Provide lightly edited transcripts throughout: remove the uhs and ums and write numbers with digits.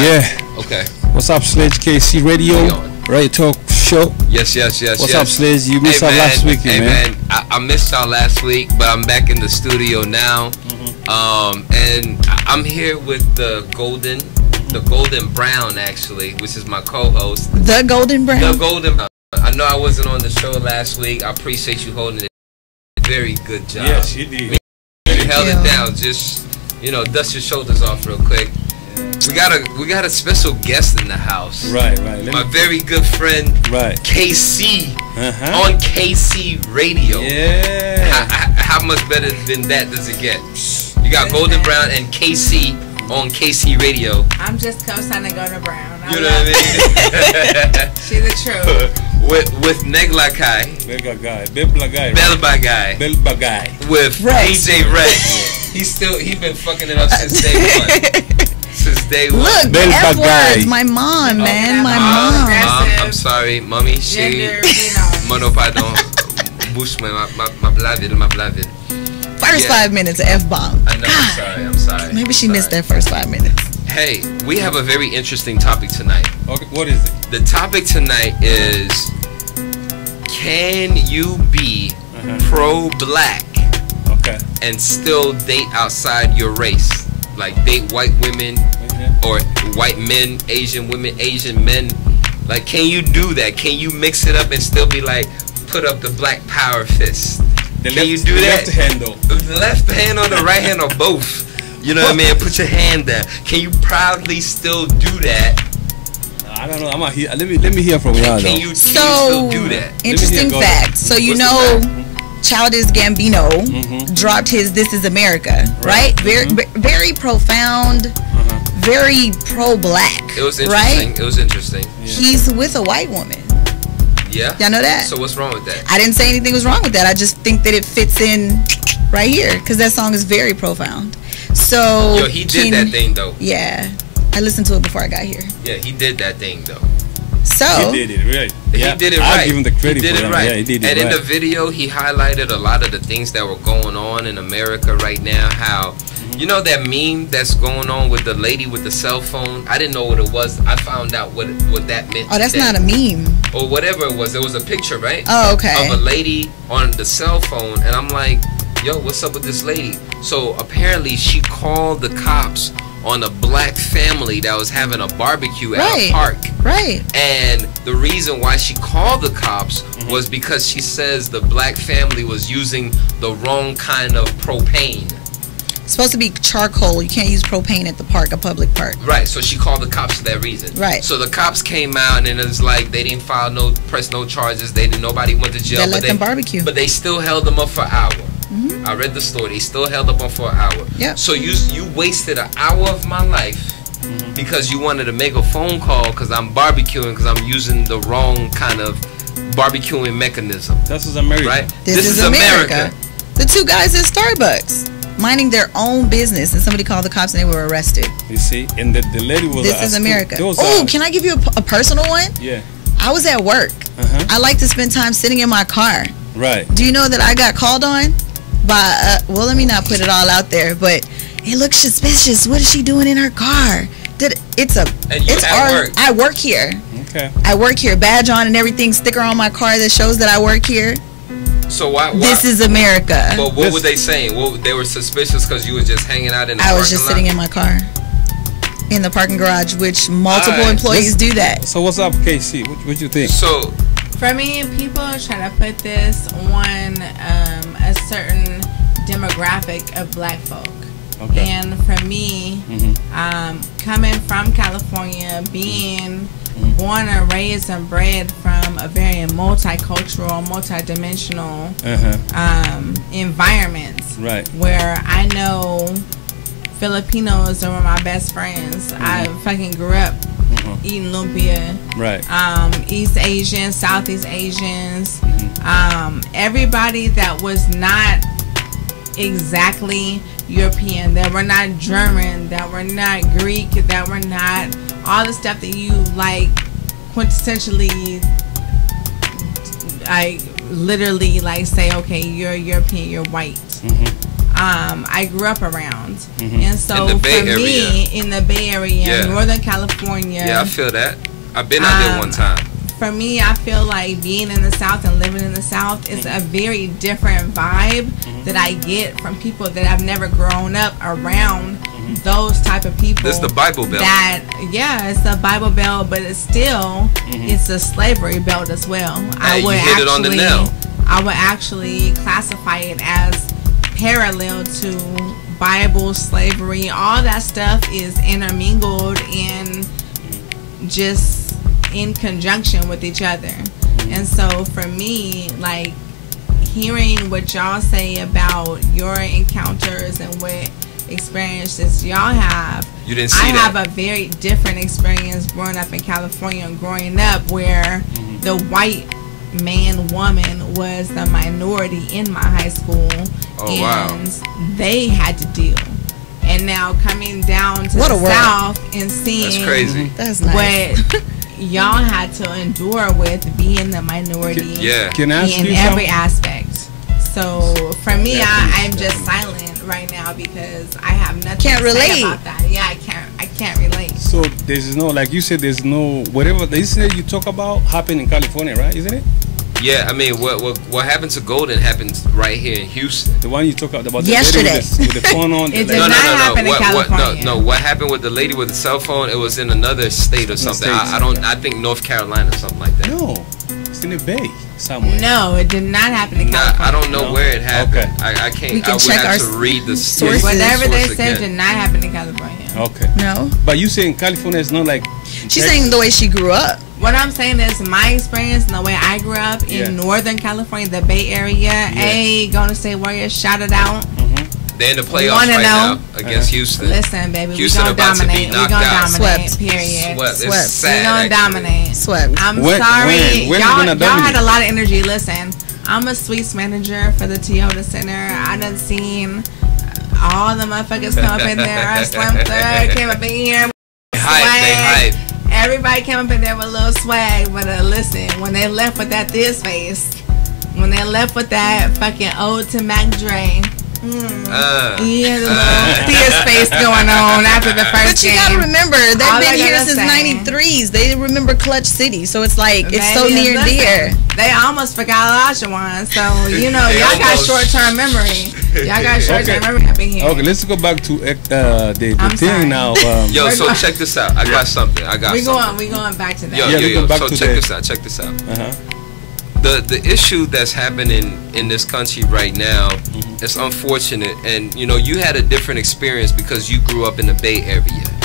Right. Yeah. Okay. What's up, Sledge KC Radio? Right Talk Show. Yes. What's up, Sledge? You missed out last week, man. I missed out last week, but I'm back in the studio now. And I'm here with the Golden Brown, actually, which is my co-host. The Golden Brown. The Golden Brown. I know I wasn't on the show last week. I appreciate you holding it. Very good job. Yes, you did. You held it down. Just, dust your shoulders off real quick. We got a special guest in the house. Right. My very good friend, KC, on KC Radio. Yeah. How much better than that does it get? You got Golden Brown and KC on KC Radio. I'm just co-signing Golden Brown. You know what I mean? She's the truth. With Neglakai. Belbagay. With Rex. DJ Rex. He's been fucking it up since day one. Since day one. Look, the F words. My mom, man. My mom. Mom, I'm sorry. Mommy, Gender, Mono pardon. Bushman, my beloved. First 5 minutes of F-bomb. I know, I'm sorry. Maybe she missed that first 5 minutes. Hey, we have a very interesting topic tonight. Okay, what is it? The topic tonight is, can you be pro-black and still date outside your race? Like date white women or white men, Asian women, Asian men. Like, can you do that? Can you mix it up and still be like, put up the black power fist? Can you do that? Left hand though. The left hand or the right hand or both? You know what I mean? Put your hand there. Can you proudly still do that? I don't know. I'm not here. Let me hear from y'all. Can you still do that? Interesting fact. So Childish Gambino dropped his "This Is America," right? Very profound, very pro-black. It was interesting. Right? It was interesting. Yeah. He's with a white woman. Yeah. Y'all know that? So what's wrong with that? I didn't say anything was wrong with that. I just think that it fits in right here because that song is very profound. So he did that thing though. Yeah, I listened to it before I got here. Yeah, he did that thing though. So he did it right. He did it right. I'll give him the credit. He did for it right. Yeah, he did it and right. in the video, he highlighted a lot of the things that were going on in America right now. How, you know that meme that's going on with the lady with the cell phone? I didn't know what it was. I found out what that meant. Oh, that's not a meme. Or whatever it was. There was a picture, right? Oh, okay. Of a lady on the cell phone, and I'm like, yo, what's up with this lady? So apparently she called the cops on a black family that was having a barbecue at a park. Right. And the reason why she called the cops was because she says the black family was using the wrong kind of propane. It's supposed to be charcoal. You can't use propane at the park, a public park. Right. So she called the cops for that reason. Right. So the cops came out and it was like they didn't press no charges. Nobody went to jail. They let them barbecue. But they still held them up for an hour. I read the story. They still held up on for an hour. Yep. So you wasted an hour of my life because you wanted to make a phone call because I'm barbecuing because I'm using the wrong kind of barbecuing mechanism. This is America. Right? This is America. The two guys at Starbucks minding their own business and somebody called the cops and they were arrested. You see? And the lady was This is America. Oh, can I give you a personal one? Yeah. I was at work. I like to spend time sitting in my car. Right. Do you know that I got called on by well, let me not put it all out there, but it looks suspicious. What is she doing in her car? Work. I work here. Okay. I work here, badge on and everything, sticker on my car that shows that I work here. So why? This is America. But what were they saying? They were suspicious because you were just hanging out in the parking lot? I was just sitting in my car in the parking garage, which multiple employees do that. So what's up, KC? What you think? So for me, people try to put this on a certain demographic of black folk. Okay. And for me, coming from California, being born and raised and bred from a very multicultural, multidimensional environments, right, where I know Filipinos are one of my best friends. I fucking grew up eating lumpia. Right. East Asians, Southeast Asians, everybody that was not exactly European, that were not German, that were not Greek, that were not all the stuff that you like quintessentially, I literally like say, okay, you're European, you're white. I grew up around. And so in the Bay for Area. me, in the Bay Area, Northern California. Yeah, I feel that. I've been out there one time. For me, I feel like being in the South and living in the South is a very different vibe that I get from people that I've never grown up around. Those type of people. This is the Bible Belt. It's the Bible Belt, but it's still it's a slavery belt as well. Hey, you hit it on the nail. I would actually classify it as parallel to Bible slavery. All that stuff is intermingled and just in conjunction with each other. And so for me, like, hearing what y'all say about your encounters and what experiences y'all have, you didn't see I have a very different experience growing up in California and growing up where the white woman was the minority in my high school. And they had to deal. And now coming down to the South and seeing that's crazy. That's nice. What y'all had to endure with being the minority Can I ask in you every something? aspect. So for me, I'm just silent right now because I have nothing to say about that. Yeah, I can't relate. So there's no, like you said, there's no, whatever the incident you talk about happened in California, right? Isn't it? Yeah, I mean, what happened to Golden happens right here in Houston. The one you talk about yesterday with the phone on. It did not happen in California. No, what happened with the lady with the cell phone? It was in another state or something. I think North Carolina or something like that. No, it's in the Bay somewhere. No, it did not happen in California. I don't know where it happened. Okay. I can't. We can I would check have our to read the sources. Whatever they source said again. did not happen in California. Okay. No. But you saying California is not like. She's saying the way she grew up. What I'm saying is my experience and the way I grew up in Northern California, the Bay Area. Golden State Warriors, shout it out. They're in the playoffs right now against Houston. Listen, baby, Houston we gonna dominate. We gonna dominate. Swept. Period. Swept. Swept. It's sad, We gonna actually. dominate. Swept. I'm When sorry, you y'all gonna dominate? had a lot of energy. Listen, I'm a suites manager for the Toyota Center. I done seen all the motherfuckers come up in there. Slim Thug came up in here. They hype. Everybody came up in there with a little swag, but listen, when they left with that this face, when they left with that fucking ode to Mac Dre, he had a little this face going on after the first But you game. gotta remember, All they've I been here gotta since say- '93s. They remember Clutch City, so it's like it's so Maybe, near and listen, dear. They almost forgot Olajuwon, so you know They y'all got almost- short-term memory. Y'all got short-term Okay. memory up in here. Okay, let's go back to the I'm sorry. thing now. Yo, so check this out. I got something. We going back to that. Yo. back So to check the- this out. Check this out. Uh-huh. The issue that's happening in this country right now is unfortunate, and you know you had a different experience because you grew up in the Bay Area,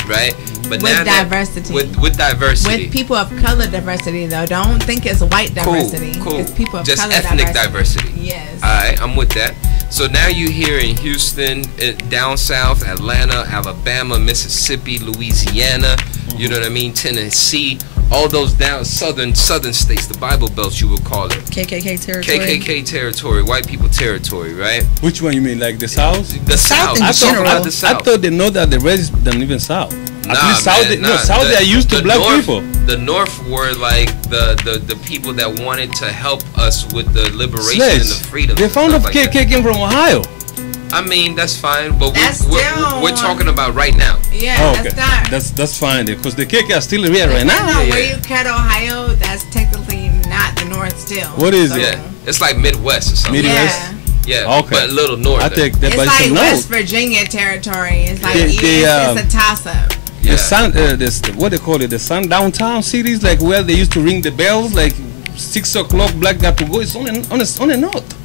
right? But With now diversity. with diversity, With people of color diversity, though. Don't think it's white diversity. Cool. It's people of Just color ethnic diversity. Yes. Alright, I'm with that. So now you here in Houston, down south, Atlanta, Alabama, Mississippi, Louisiana, you know what I mean, Tennessee, all those down southern states, the Bible Belt you would call it. KKK territory. KKK territory, white people territory, right? Which one you mean, like the South? The South South. in I'm talking general. about the I South. thought they know that the rest don't even South. At least South, South they are used to the black North, people. The North were like the people that wanted to help us with the liberation and the freedom. They found out like KKK came from Ohio. I mean, that's fine, but That's we're talking about right now. Yeah, Oh, okay. that's not. That's fine because the KKK are still here right Depending now. on Yeah. where you cut Ohio, that's technically not the North still. What is it? Yeah, it's like Midwest or something. Midwest? Yeah. Yeah, Okay. but a little north. I think that, It's but like it's a West no. Virginia territory. It's like The, it's a toss-up. The sun, what they call it, the sun downtown cities, like where they used to ring the bells, like 6 o'clock, black got to go. It's on the north.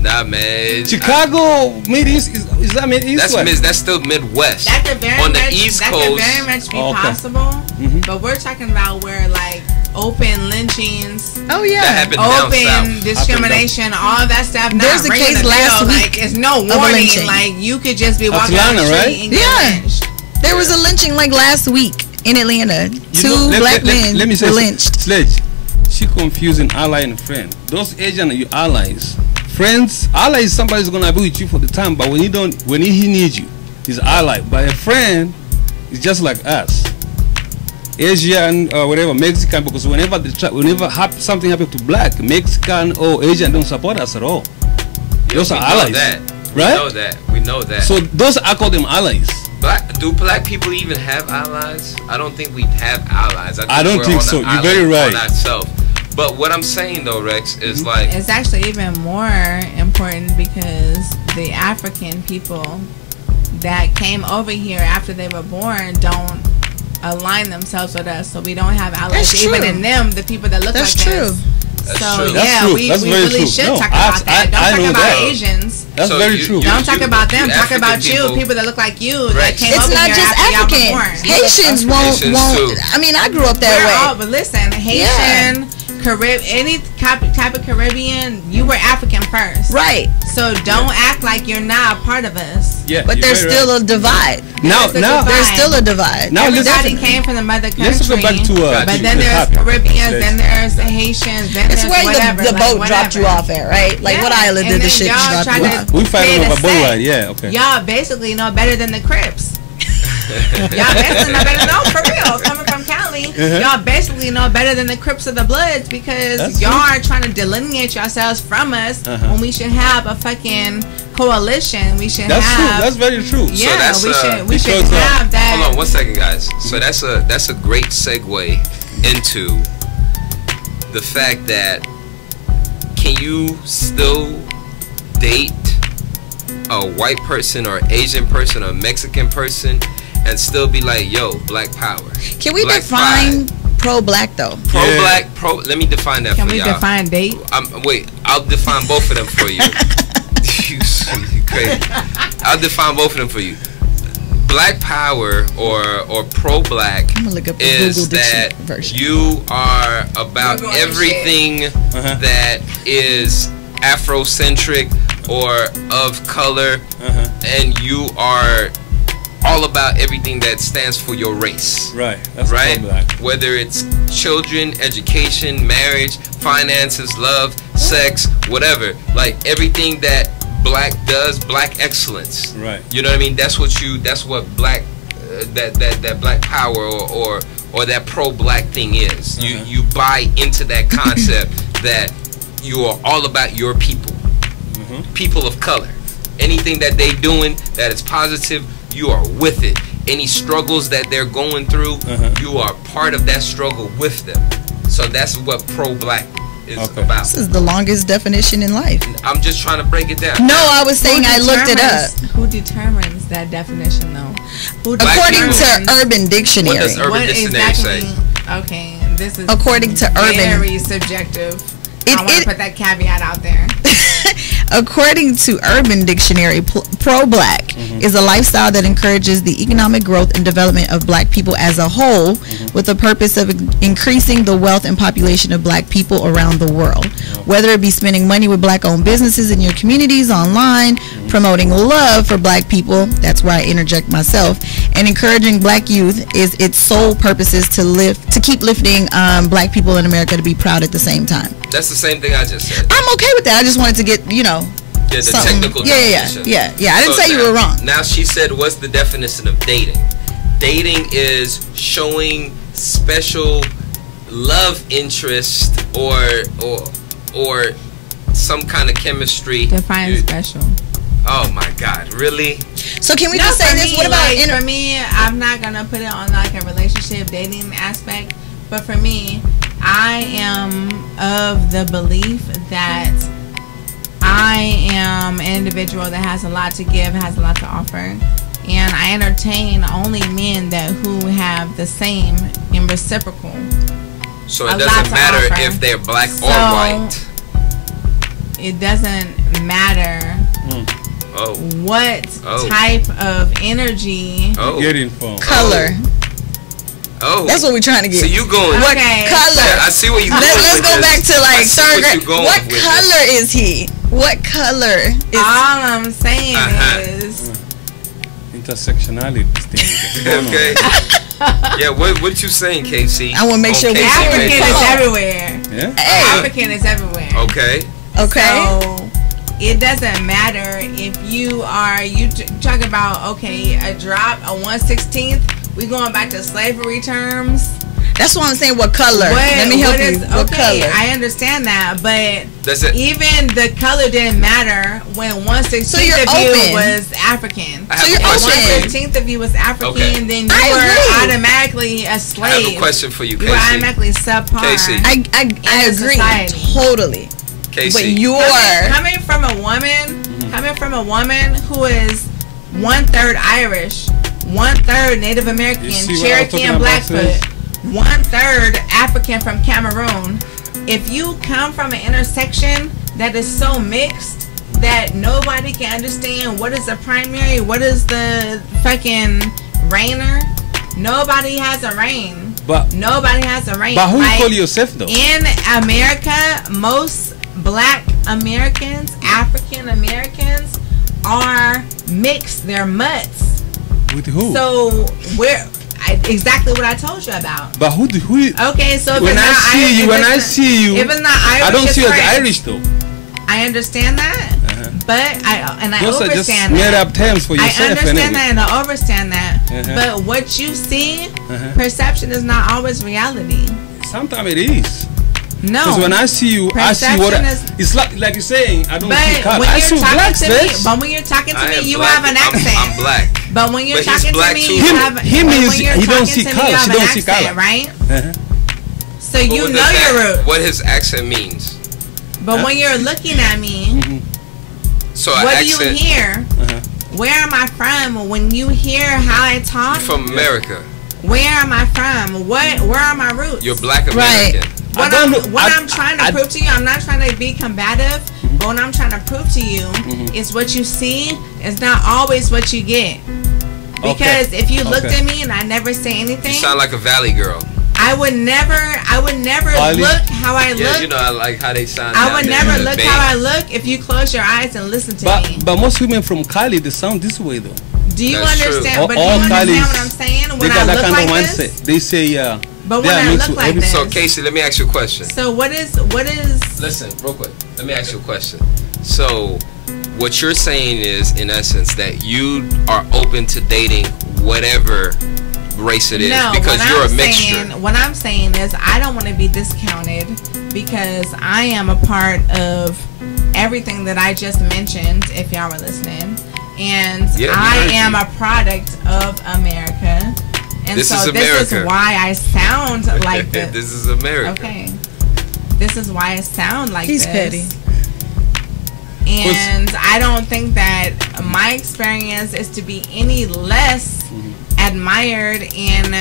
Nah, man. Chicago, Mid East is that Mid East? That's still Midwest. That could very on the much, East that Coast. could very much be Okay. possible. Mhm. But we're talking about where like open lynchings, Oh that yeah. happened down open south. discrimination, all that stuff. There's not a ringing case the last bell. week Like it's no a warning. lynching. Like you could just be walking down the Atlanta, street right? and get Yeah. lynched. There was a lynching like last week in Atlanta. You Two know, black men let me say were something. lynched. Sledge, she confusing ally and friend. Those Asian are your allies. Friends, ally is somebody's gonna be with you for the time, but when he needs you, he's ally. But a friend is just like us. Asian or whatever, Mexican, because whenever something happens to black, Mexican or Asian don't support us at all. Those We are know allies. that. right? We know that. So those, I call them allies. Do black people even have allies? I don't think we have allies. I don't think so. You're very right. On ourselves. But what I'm saying though, Rex, is like it's actually even more important because the African people that came over here after they were born don't align themselves with us, so we don't have allies. Even in them, the people that look like us. So yeah, we really should talk about that. Don't talk about Asians. That's very true. Don't talk about them. Talk about you, people that look like you that came over here after y'all were born. Haitians won't. I mean, I grew up that way. But listen, Haitian, any type of Caribbean, you were African first, right? So don't act like you're not a part of us. Yeah, but there's still a divide. Now there's still a divide. Now everybody came from the mother country. Let's go back to but then there's Caribbeans, then there's the Haitians, then it's there's where whatever. The boat dropped you off at, right? Like what island did the ship drop you off? We fighting over a boat ride, yeah, okay. Y'all basically know better than the Crips. Y'all basically know better. No, for real. Coming from Cali, y'all basically know better than the Crips of the Bloods because y'all are trying to delineate yourselves from us when we should have a fucking coalition. We should have. True. That's very true. Yeah, so we should have that. Hold on 1 second, guys. So that's a great segue into the fact that can you still date a white person or Asian person or Mexican person and still be like, yo, black power? Can we define pro-black though? Pro-black, let me define that for y'all. Can we define date? Wait, I'll define both of them for you. You crazy. I'll define both of them for you. Black power or pro-black is that you are about everything that is Afrocentric or of color, and you are all about everything that stands for your race. Right. That's right. Whether it's children, education, marriage, finances, love, sex, whatever. Like everything that black does, black excellence. Right. You know what I mean? That's what black that black power or that pro-black thing is. You buy into that concept that you are all about your people. People of color. Anything that they doing that is positive, you are with it. Any struggles that they're going through, you are part of that struggle with them. So that's what pro-black is about. This is the longest definition in life. I'm just trying to break it down. No, I was saying I looked it up. Who determines that definition though? According to Urban Dictionary. What does Urban Dictionary say? Okay, this is according to very subjective. I want to put that caveat out there. According to Urban Dictionary, pro-black is a lifestyle that encourages the economic growth and development of black people as a whole with the purpose of increasing the wealth and population of black people around the world. Whether it be spending money with black-owned businesses in your communities, online, promoting love for black people, that's where I interject myself, and encouraging black youth is its sole purposes to keep lifting black people in America to be proud at the same time. That's the same thing I just said. I'm okay with that. I just wanted to get, the technical definition. Yeah. I didn't say you were wrong. Now she said, what's the definition of dating? Dating is showing special love interest or some kind of chemistry. Define special. Oh my God, really? So can we just say this? What about for me? I'm not gonna put it on like a relationship dating aspect, but for me, I am of the belief that I am an individual that has a lot to give, has a lot to offer, and I entertain only men who have the same and reciprocal. So it doesn't matter if they're black or white. It doesn't matter what type of energy, color. Oh, that's what we're trying to get. So you going? What color? Yeah, I see what you. Let's go back to like third grade. What color is he? What color is? All I'm saying is intersectionality. Okay. Yeah. What you saying, KC? I want to make sure we African is everywhere. Yeah. Hey. African is everywhere. Okay. So it doesn't matter if you talk about a drop, a 1/16. We going back to slavery terms. That's what I'm saying. What color? Let me help you. What color? I understand that, but even the color didn't matter when 1/16 of you was African. So you're open. 1/16 of you was African, then you were automatically a slave. I have a question for you, Casey. You were automatically subpar. Casey. I agree totally. Casey. But you're coming from a woman who is 1/3 Irish, 1/3 Native American, Cherokee and Blackfoot, 1/3 African from Cameroon. If you come from an intersection that is so mixed that nobody can understand what is the primary, what is the fucking reigner, nobody has a reign. Nobody has a reign. But who you call yourself though? In America, most Black Americans, African Americans are mixed. They're mutts. With who? So exactly what I told you about. But who? Okay, so when I see you, if it's not Irish, I don't see you as French. Irish though. I understand that, but I Those understand are just that. made up terms for yourself. I understand anyway. that and I understand that. But what you see, perception is not always reality. Sometimes it is. No. Because when I see you, I see what it's like you're saying. I don't see color. I see black face. But when you're talking to me, you have an accent. I'm black. But when you're talking to me, you have he don't see color. She don't see color, right? So you know your roots. What his accent means. But when you're looking at me, so what do you hear? Where am I from? When you hear how I talk, you're from America. Where am I from? Where are my roots? You're Black American. Right. What I'm trying to prove to you, I'm not trying to be combative, but what I'm trying to prove to you is what you see is not always what you get. Because if you looked at me and I never say anything, you sound like a Valley girl. I would never look how I look. Yeah, you know, I like how they sound. I would never look how I look if you close your eyes and listen to me. But most women from Cali, they sound this way though. Do you understand? But do you understand what I'm saying? When I look like this, they say But when I look like this. So Casey, let me ask you a question. So what is? Listen, real quick. Let me ask you a question. So, what you're saying is, in essence, that you are open to dating whatever race it is because you're a mixture. What I'm saying is, I don't want to be discounted because I am a part of everything that I just mentioned. If y'all were listening, and I am a product of America. And this is why I sound like this. This is America. Okay. This is why I sound like He's this. petty. And I don't think that my experience is to be any less admired and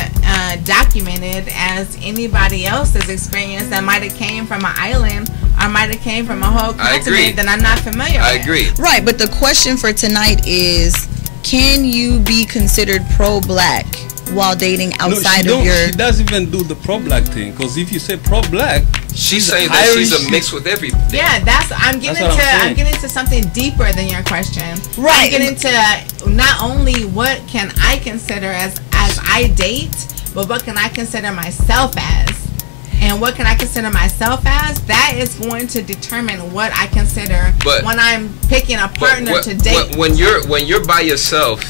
documented as anybody else's experience that might have came from an island or might have came from a whole continent that I'm not familiar with. I agree. Right, but the question for tonight is, can you be considered pro-black while dating outside of your... She doesn't even do the pro-black thing, because if you say pro-black, she's saying that she's a mix with everything. Yeah, I'm getting to something deeper than your question. Right. I'm getting to not only what can I consider as I date, but what can I consider myself as. And what can I consider myself as? That is going to determine what I consider when I'm picking a partner to date. When you're by yourself,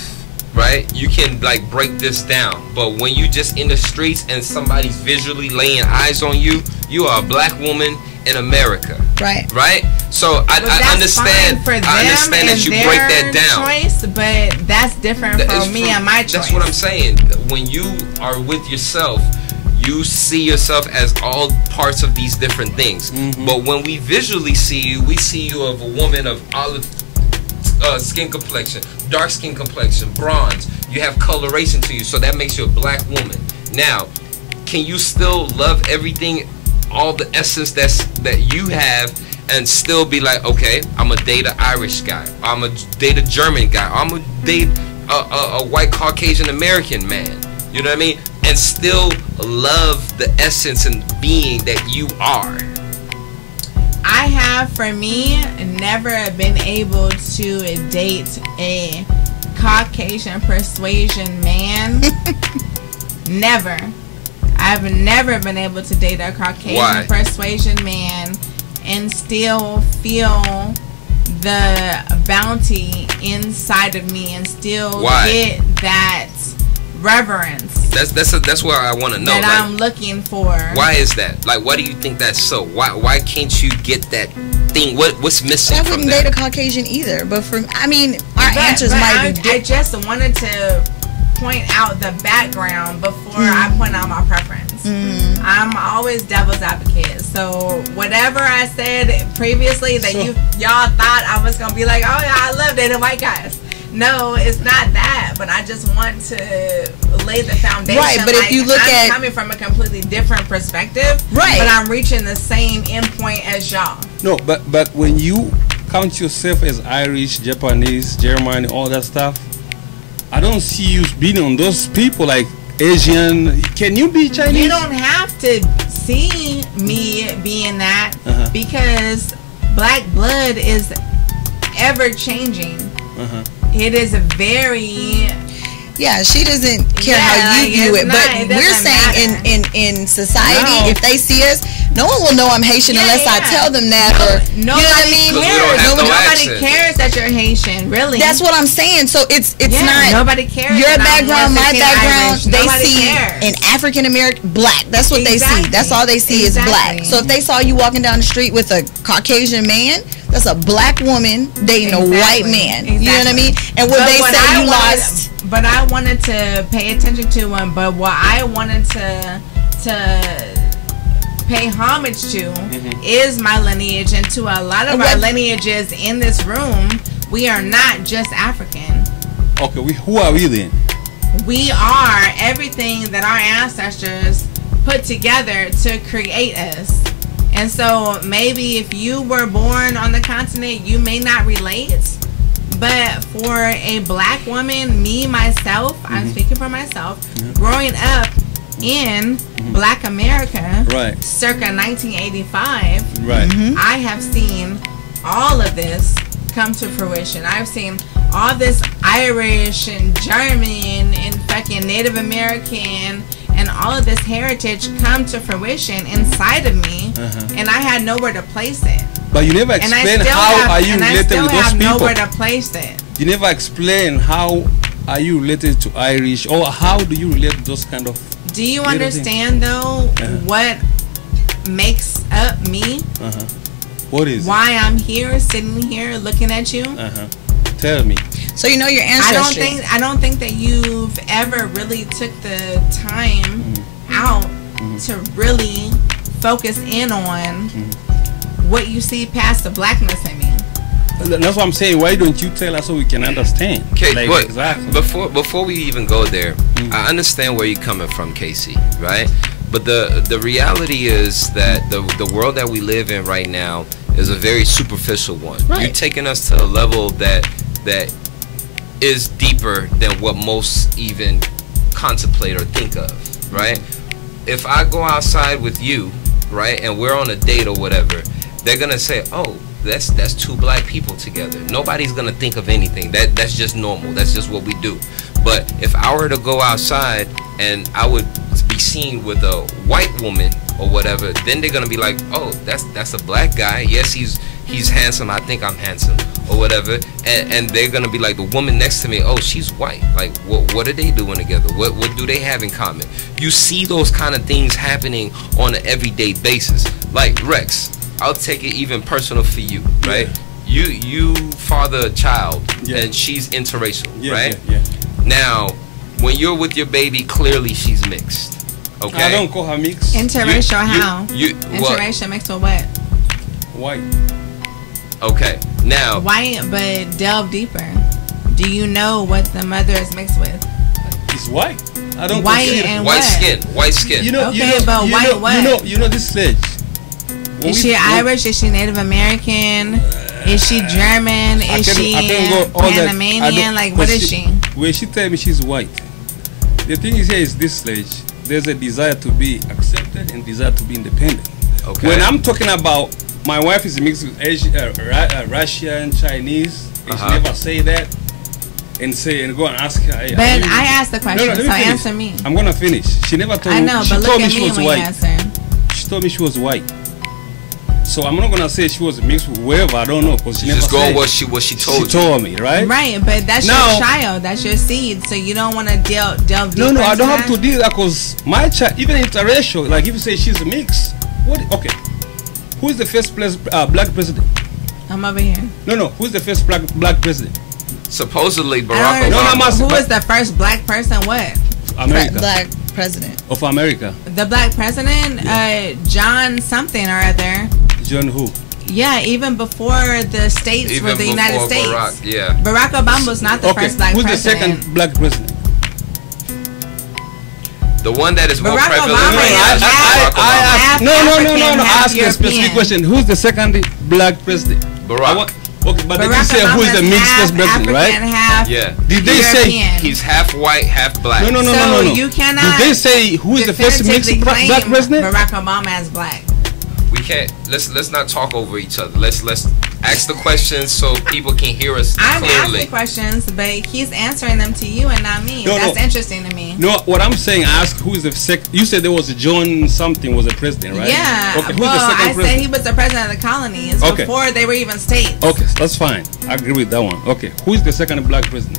right, you can like break this down. But when you just in the streets and somebody's visually laying eyes on you, you are a black woman in America. Right. Right? So I understand. I understand that you break that down. Choice, but that's different from me and my choice. That's what I'm saying. When you are with yourself, you see yourself as all parts of these different things. But when we visually see you, we see you of a woman of olive skin complexion, dark skin complexion, bronze. You have coloration to you, so that makes you a black woman. Now, can you still love everything, all the essence that you have, and still be like, okay, I'm gonna date an Irish guy, I'm gonna date a German guy, I'm gonna date a white Caucasian American man, you know what I mean? And still love the essence and being that you are. I have, for me, never been able to date a Caucasian persuasion man. Never. I've never been able to date a Caucasian persuasion man and still feel the bounty inside of me and still get that reverence. That's what I want to know. That like, I'm looking for. Why is that? Like, why do you think that's so? Why can't you get that thing? What's missing? I from wouldn't that? date a Caucasian either, but our answers might be different. I just wanted to point out the background before I point out my preference. I'm always devil's advocate. So whatever I said previously that y'all thought I was gonna be like, oh yeah, I love dating white guys. No, it's not that. But I just want to lay the foundation. Right, but if you look I'm coming from a completely different perspective. Right. But I'm reaching the same endpoint as y'all. No, but when you count yourself as Irish, Japanese, German, all that stuff, I don't see you being on those people like Asian. Can you be Chinese? You don't have to see me being that because black blood is ever changing. It is a very she doesn't care how you view it, but we're saying in society, if they see us, no one will know I'm Haitian unless I tell them that. You know what I mean? Nobody cares that you're Haitian, really. That's what I'm saying. So it's not. Nobody cares. Your background, my background. They see cares. an African American black. That's what they see. That's all they see is black. So if they saw you walking down the street with a Caucasian man, that's a black woman dating a white man. You know what I mean? And when they say you lost. But I wanted to pay attention to him. But what I wanted to pay homage to is my lineage, and to a lot of our lineages in this room, we are not just African. Okay, who are we then? We are everything that our ancestors put together to create us. And so maybe if you were born on the continent, you may not relate. But for a black woman, me, myself, I'm speaking for myself, growing up in black America, circa 1985, I have seen all of this come to fruition. I've seen all this Irish and German and fucking Native American and all of this heritage come to fruition inside of me, and I had nowhere to place it. But you never explain how are you related with those people. Nowhere to place it. You never explain how are you related to Irish, or how do you relate to those kind of. Do you understand though what makes up me? What is why I'm here, sitting here, looking at you? Tell me. So you know your ancestry. I don't think that you've ever really took the time out to really focus in on what you see past the blackness in me. That's what I'm saying. Why don't you tell us so we can understand? Okay, like, exactly. Before we even go there, I understand where you're coming from, Casey, right? But the reality is that the world that we live in right now is a very superficial one. Right. You're taking us to a level that is deeper than what most even contemplate or think of, right? If I go outside with you, right, and we're on a date or whatever, they're gonna say, oh, that's two black people together. Nobody's gonna think of anything. That's just normal. That's just what we do. But if I were to go outside and I would be seen with a white woman or whatever, then they're gonna be like, oh, that's a black guy. Yes, he's handsome. I think I'm handsome or whatever. And they're gonna be like, the woman next to me, oh, she's white. Like, what are they doing together? What do they have in common? You see those kind of things happening on an everyday basis. Like, Rex, I'll take it even personal for you, right? You father a child, and she's interracial, right? Now, when you're with your baby, clearly she's mixed. Okay. I don't call her mixed. Interracial how? Interracial mixed with what? White. Okay. Now. White, but delve deeper. Do you know what the mother is mixed with? It's white. I don't. White and white what? skin. White skin. You know. Okay, but white what? You know this sledge. Is she Irish? Is she Native American? Is she German? Is she Panamanian? Like, what is she? When she tell me she's white, the thing is here is this stage. There's a desire to be accepted and desire to be independent. Okay. When I'm talking about my wife is mixed with Russian, Chinese, and she never say that, and go and ask her. Hey, but I asked the question, so answer me. I'm gonna finish. She never told me. I know, she but told look me at she me was when white. you answer. She told me she was white. So I'm not gonna say she was mixed with whoever. I don't know because she never just go said. what she told you. She told me, right? Right, but that's Now- your child. That's your seed. So you don't want to delve deeper. No, I don't into have to that? do that because my child, even interracial, like if you say she's a mix, what? Okay, who is the first black president? I'm over here. No, who is the first black president? Supposedly I Barack don't No, Obama. I'm asking- Who was the first black person? What? America. Black president. Of America. The black president? John something or other. John who? Yeah, even before the states Even were the United before States. Barack, yeah. Barack Obama was not the Okay, first black who's president. the second black president? The one that is more Barack prevalent Obama right is now is half- Barack Obama. half No. African, half Ask a specific European. question. Who's the second black president? Barack. Okay, but they Barack didn't say who is the Obama's mixed half first president, African, right? half Yeah. Did they say European. He's half white, half black. No. So you cannot Did they say who is the first mixed definitively black claim president? Barack Obama as black. We can't. Let's not talk over each other. Let's ask the questions so people can hear us I'm clearly. asking questions, but he's answering them to you and not me. No, That's no. interesting to me. No, what I'm saying, I ask who is the second. You said there was a John something was the president, right? Yeah. Okay, who's well, the second I president? said he was the president of the colonies Okay. before they were even states. Okay, that's fine. I agree with that one. Okay, who is the second black president?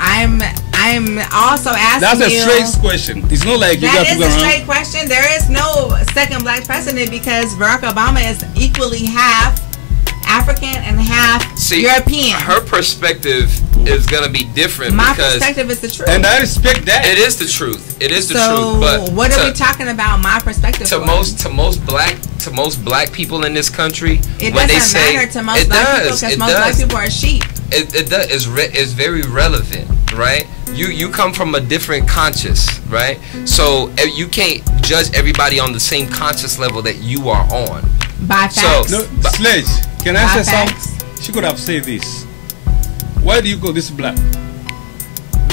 I'm also asking That's a you. straight question. It's not like you That got to is go a around. straight question. There is no second black president because Barack Obama is equally half African and half European. Her perspective is gonna be different My because perspective is the truth. And I respect that. it is the truth. It is the so truth. But what to, are we talking about? My perspective. to for? most black people in this country, It when they doesn't say matter to most it black people does, because it most black does. people are sheep. It does is very relevant, right? You come from a different conscious, right? So you can't judge everybody on the same conscious level that you are on. By So- facts. No, Sledge, can I By say facts. something? She could have said this. Why do you call this black?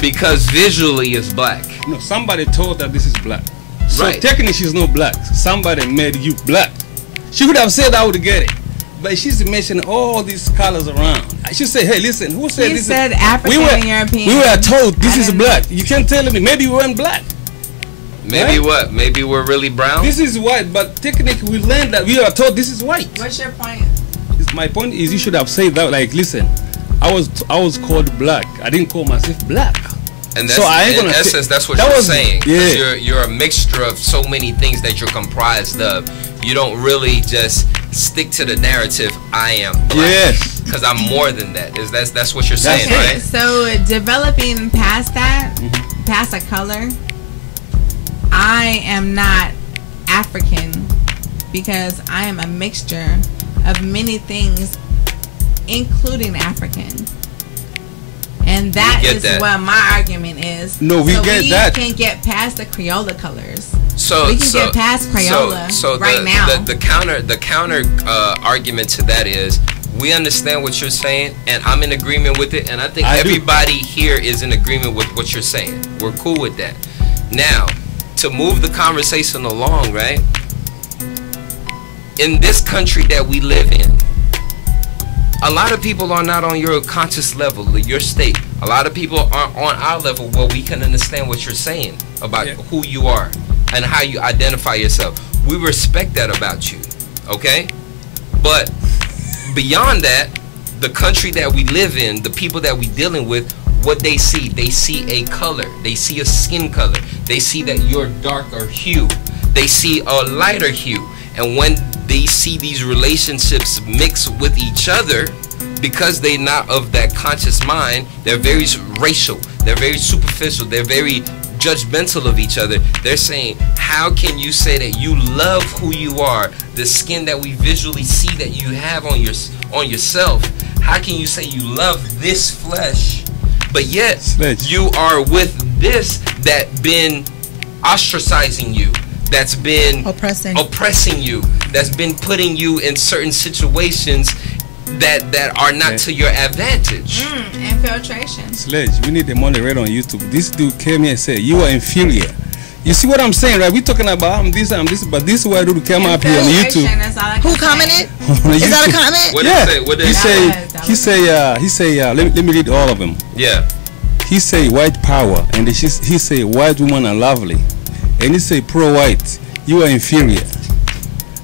Because visually it's black. No, somebody told her this is black. So Right. technically she's not black. Somebody made you black. She could have said I would get it. But she's mentioning all these colors around. She said, hey, listen, who said He this said is... African and European. We were told this I is didn't- black. You can't tell me. Maybe we weren't black. Maybe Right? what? Maybe we're really brown. This is white, but technically we learned that we are told this is white. What's your point? My point is you should have said that, like, listen, I was called black. I didn't call myself black. And that's, So I ain't in gonna say- essence, that's what that you're was- saying. 'Cause yeah. You're a mixture of so many things that you're comprised of. You don't really just stick to the narrative. I am black. Yes. Because I'm more than that. That's what you're saying, That's right? So developing past that, past a color, I am not African because I am a mixture of many things, including African. And that We get is that. what my argument is. No, we so get we that. can get past the Crayola colors. So We can get past Crayola right now. The counter argument to that is we understand what you're saying, and I'm in agreement with it, and I think I do. everybody here is in agreement with what you're saying. We're cool with that. Now, to move the conversation along, right? In this country that we live in, a lot of people are not on your conscious level, your state. A lot of people aren't on our level where we can understand what you're saying about who you are and how you identify yourself. We respect that about you, okay? But beyond that, the country that we live in, the people that we're dealing with, what they see a color. They see a skin color. They see that you're darker hue. They see a lighter hue. And when they see these relationships mix with each other, because they're not of that conscious mind, they're very racial, they're very superficial, they're very judgmental of each other. They're saying, how can you say that you love who you are, the skin that we visually see that you have on yourself? How can you say you love this flesh, but yet Sledge. you are with this that been ostracizing you, that's been oppressing you, that's been putting you in certain situations that are not to your advantage. Infiltration. Sledge, we need the moderator on YouTube. This dude came here and said, you are inferior. You see what I'm saying, right? We're talking about I'm this, but this white dude came up here on YouTube. That's all I can Who say. commented? On Is that a YouTube. comment? What did Yeah. he say? What did He he say, he say, let me read all of them. Yeah. He say white power, and he say white women are lovely, and he say pro-white, you are inferior.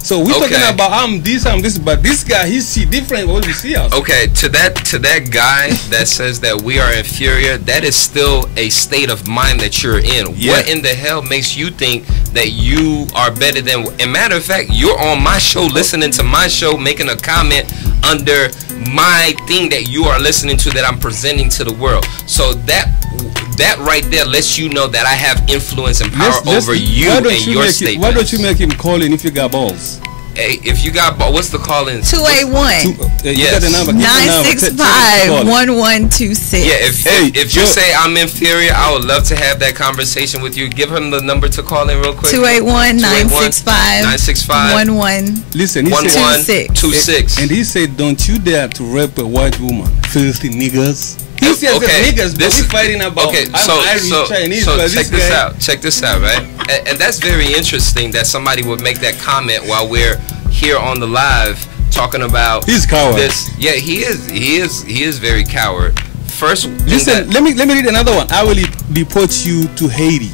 So we're talking about I'm this, but this guy he see different what we see us. Okay, to that guy that says that we are inferior, that is still a state of mind that you're in. Yeah. What in the hell makes you think that you are better than? And matter of fact, you're on my show, listening to my show, making a comment under my thing that you are listening to that I'm presenting to the world. So that right there lets you know that I have influence and power over you and your statement. Why don't you make him call in if you got balls? Hey, if you got balls, what's the call in? 281. Yes. 965-1126. Yeah, if you say I'm inferior, I would love to have that conversation with you. Give him the number to call in real quick. 281-965-1126. Listen, he 1126. And he said, don't you dare to rape a white woman. Filthy niggas. He says niggas, but we're fighting about Chinese. So check this out, right? And that's very interesting that somebody would make that comment while we're here on the live talking about he's coward. This. Yeah, he is very coward. First, listen, let me read another one. I will deport you to Haiti.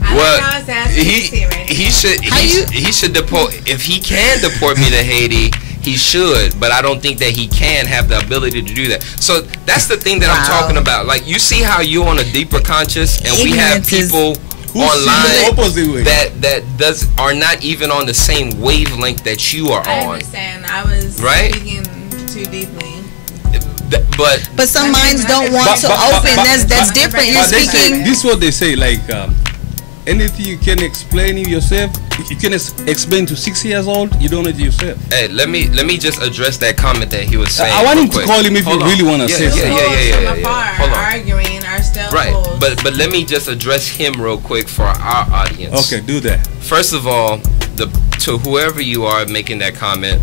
Well, he should deport if he can deport me to Haiti. He should, but I don't think that he can have the ability to do that. So that's the thing that I'm talking about. Like, you see how you're on a deeper conscious, and we have people online that are not even on the same wavelength that you are on. I understand. I was speaking too deeply. But some minds don't want to open. That's different. You're speaking. This is what they say. Like anything you can explain yourself. If you can explain to 6 years old, you don't know it yourself. Hey, let me just address that comment that he was saying. I want him to call him if you really want to say something. Yeah. Hold on. Arguing are still right. But let me just address him real quick for our audience. Okay, do that. First of all, to whoever you are making that comment,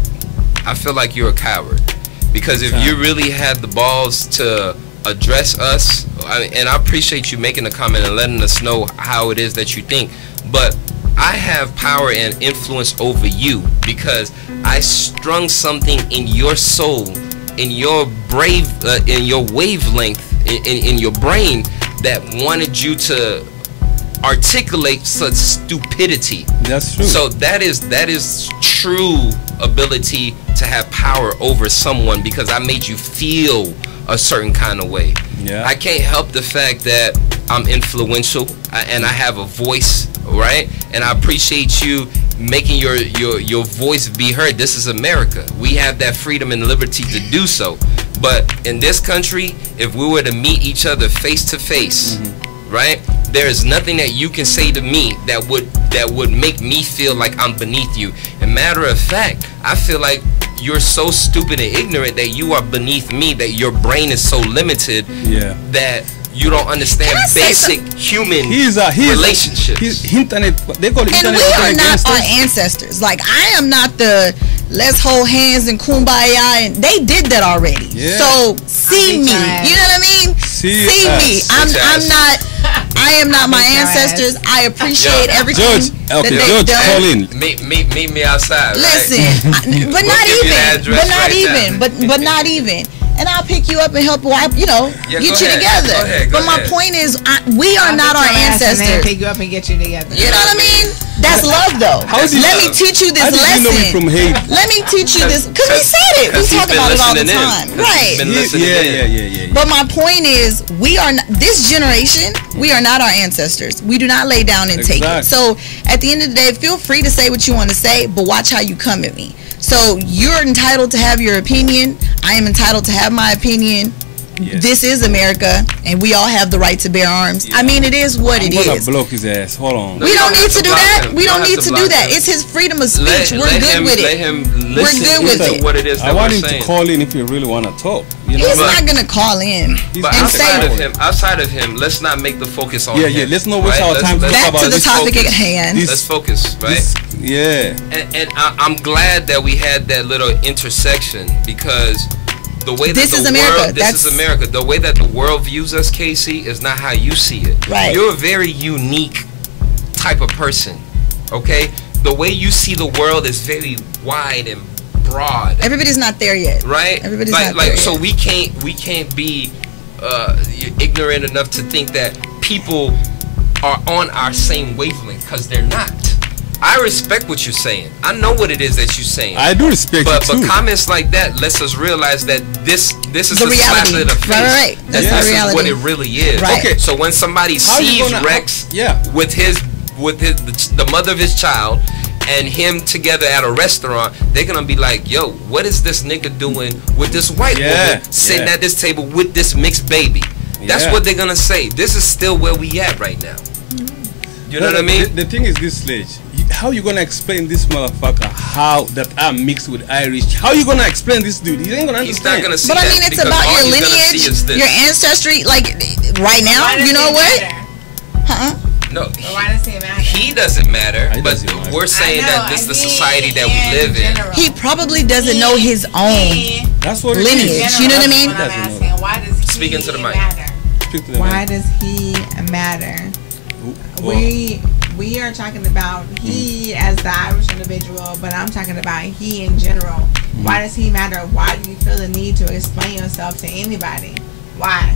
I feel like you're a coward, because if you really had the balls to address us, and I appreciate you making a comment and letting us know how it is that you think, but I have power and influence over you because I strung something in your soul, in your in your wavelength, in your brain that wanted you to articulate such stupidity. That's true. So that is true ability to have power over someone, because I made you feel a certain kind of way. Yeah. I can't help the fact that I'm influential and I have a voice, right? And I appreciate you making your voice be heard. This is America. We have that freedom and liberty to do so. But in this country, if we were to meet each other face to face, right? There is nothing that you can say to me that would make me feel like I'm beneath you. And matter of fact, I feel like you're so stupid and ignorant that you are beneath me, that your brain is so limited that you don't understand basic human relationships. Internet, they call it and internet. We are not our ancestors. Like, I am not the let's hold hands and kumbaya, and they did that already. Yeah. So see me, you know what I mean? See me. I am not my ancestors. I appreciate everything that they've done. Call in. Meet me outside. Listen, right? but not even. And I'll pick you up and help get you together. Go ahead. Point is, we are not our ancestors. And pick you up and get you together. You know what I mean? That's love, though. Let me teach you this lesson. Let me teach you this, because we said it. We talk about it all the time, right? Yeah. But my point is, we are this generation. We are not our ancestors. We do not lay down and take it. So at the end of the day, feel free to say what you want to say, but watch how you come at me. So you're entitled to have your opinion. I am entitled to have my opinion. Yes. This is America, and we all have the right to bear arms. Yeah. I mean, it is what it is. I'm gonna block his ass. Hold on. We don't need to do that. We don't need to do that. It's his freedom of speech. We're good with it. Let him listen to what it is that I want him to call in if you really want to talk. He's not gonna call in. But outside of him, let's not make the focus on him. Yeah. Let's not waste our time. Back to the topic at hand. Let's focus, right? And I'm glad that we had that little intersection, because the way that this is America. The way that the world views us, Casey, is not how you see it. Right. You're a very unique type of person. Okay. The way you see the world is very wide and broad. Everybody's not there yet. Right. Everybody's not there yet. So we can't be ignorant enough to think that people are on our same wavelength, because they're not. I respect what you're saying. I know what it is that you're saying. I do respect it too. But comments like that lets us realize that this is the a reality. slap in the face. Right. That's This the reality. is what it really is. Right. Okay. So when somebody sees Rex with the mother of his child and him together at a restaurant, they're gonna be like, yo, what is this nigga doing with this white woman sitting at this table with this mixed baby? That's what they're gonna say. This is still where we at right now. You know what I mean? The thing is this, Sledge. How you gonna explain this motherfucker how that I'm mixed with Irish? How you gonna explain this dude? He ain't gonna understand. He's not gonna see But I mean, that it's because about all your he's gonna see is lineage, this. your ancestry. Like right now, you know what? No, why does he matter? he doesn't matter. He But doesn't matter. we're saying that this is the society that we live in. He probably doesn't know his own That's what it lineage. is. You know what I mean? I'm asking, why does he Speaking to the mic. matter? Speak to the Why man. does he matter? Well, We are talking about he as the Irish individual, but I'm talking about he in general. Why does he matter? Why do you feel the need to explain yourself to anybody? Why?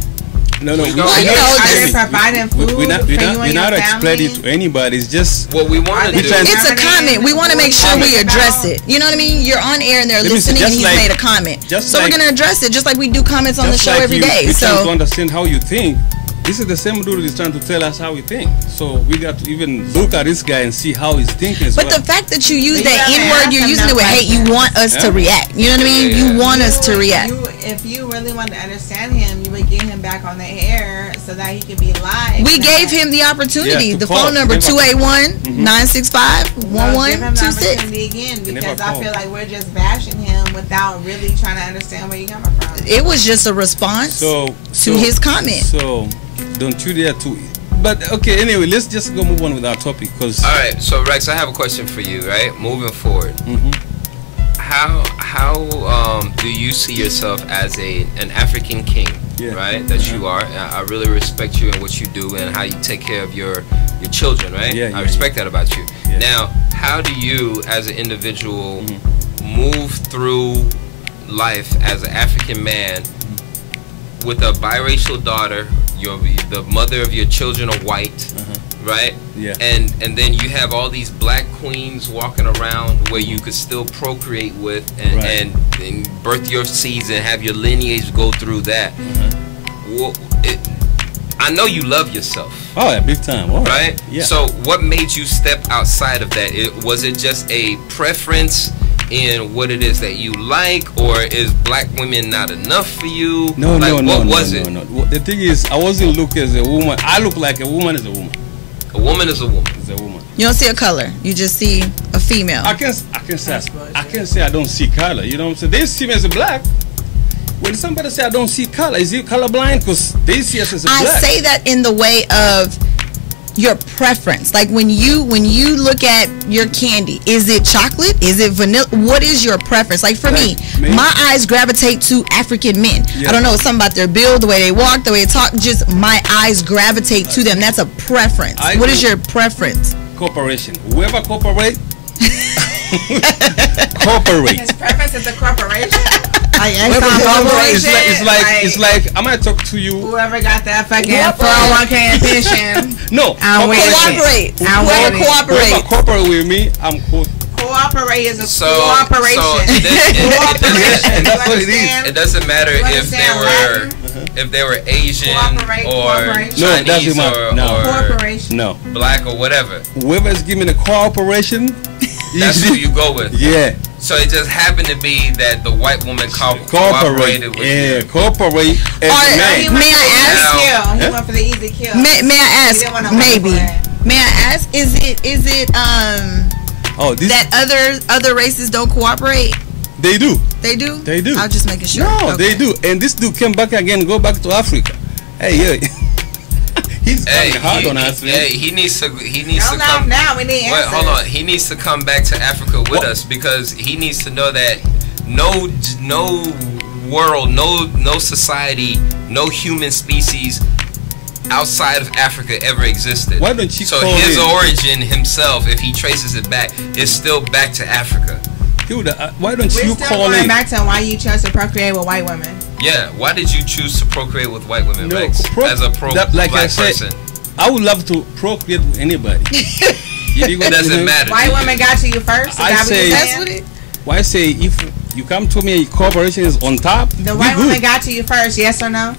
No, Well, we're you not know, explaining. are they providing food We're not for you and your explaining family? to anybody. It's just What we want to do. It's a comment. We want to make sure we address it. You know what I mean? You're on air and they're Let me see, listening, and just he's like- made a comment. just So we're like- gonna address it, just like we do comments on the just show like every you, day. we're trying to So understand how you think. This is the same dude is trying to tell us how we think. So we got to even look at this guy and see how he's thinking as but well. the fact that you use You that haven't N word, asked you're him using no it with hate. You questions. want us to Yeah. react. You know what I mean? Yeah. You want us to react. If you really want to understand him, you would get him back on the air so that he could be live. We gave him the opportunity. Yeah, to The call. phone number Give him- 281-965-1126. Give him the opportunity again because I called. feel like we're just bashing him without really trying to understand where you're coming from. It was just a response to his comment. So don't you dare to. But okay, anyway, let's just go move on with our topic because. All right, so Rex, I have a question for you. Right, moving forward, how do you see yourself as an African king? Yeah. Right, that you are. I really respect you and what you do and how you take care of your children. Right, I respect that about you. Yeah. Now, how do you, as an individual, move through life as an African man with a biracial daughter? The mother of your children are white, right? Yeah. And then you have all these black queens walking around where you could still procreate with and birth your seeds and have your lineage go through that. Well, I know you love yourself. Oh yeah, big time. All right? Yeah. So what made you step outside of that? Was it just a preference in what it is that you like, or is black women not enough for you? No. What was it? The thing is, I wasn't look as a woman. I look like a woman is a woman. A woman is a woman. Is a woman. You don't see a color. You just see a female. I can say I don't see color. You know what I'm saying? They see me as a black. When somebody say I don't see color, is he colorblind? Because they see us as a black. I say that in the way of your preference. Like when you look at your candy, is it chocolate? Is it vanilla? What is your preference? Like for me, my eyes gravitate to African men. I don't know, it's something about their build, the way they walk, the way they talk. Just my eyes gravitate to them. That's a preference. What is your preference? Corporation. Whoever cooperate. Cooperate. His preference is a corporation. It's like I might talk to you. Whoever got that fucking 401k and pension. No, cooperate. Whoever cooperate. Whoever cooperate with me, I'm cool. Cooperate is a cooperation. That's what it is. It doesn't matter if they were Asian or Chinese or black or whatever. Whoever's giving the cooperation, that's who you go with. Yeah. So it just happened to be that the white woman cooperated with you. Cooperate. May I ask? He went for the easy kill. May I ask? Maybe. May I ask? Is it that other races don't cooperate? They do. They do? They do. I'll just make it sure. No, they do. And this dude came back again, go back to Africa. Hey, yeah. He's coming hard on us, man. Hey, he needs to come. Now we need answers. Hold on. He needs to come back to Africa with us because he needs to know that no world, no society, no human species outside of Africa ever existed. Why don't you So call his in? origin himself, if he traces it back, is still back to Africa. Dude, why don't We're you still call going in? back to why you chose to procreate with white women. Yeah, why did you choose to procreate with white women, Rex, as a like black I said, person? I would love to procreate with anybody. It doesn't matter. White women got to you first. I say That's what it. Why say if you come to me, corporation is on top? The white woman got to you first. Yes or no?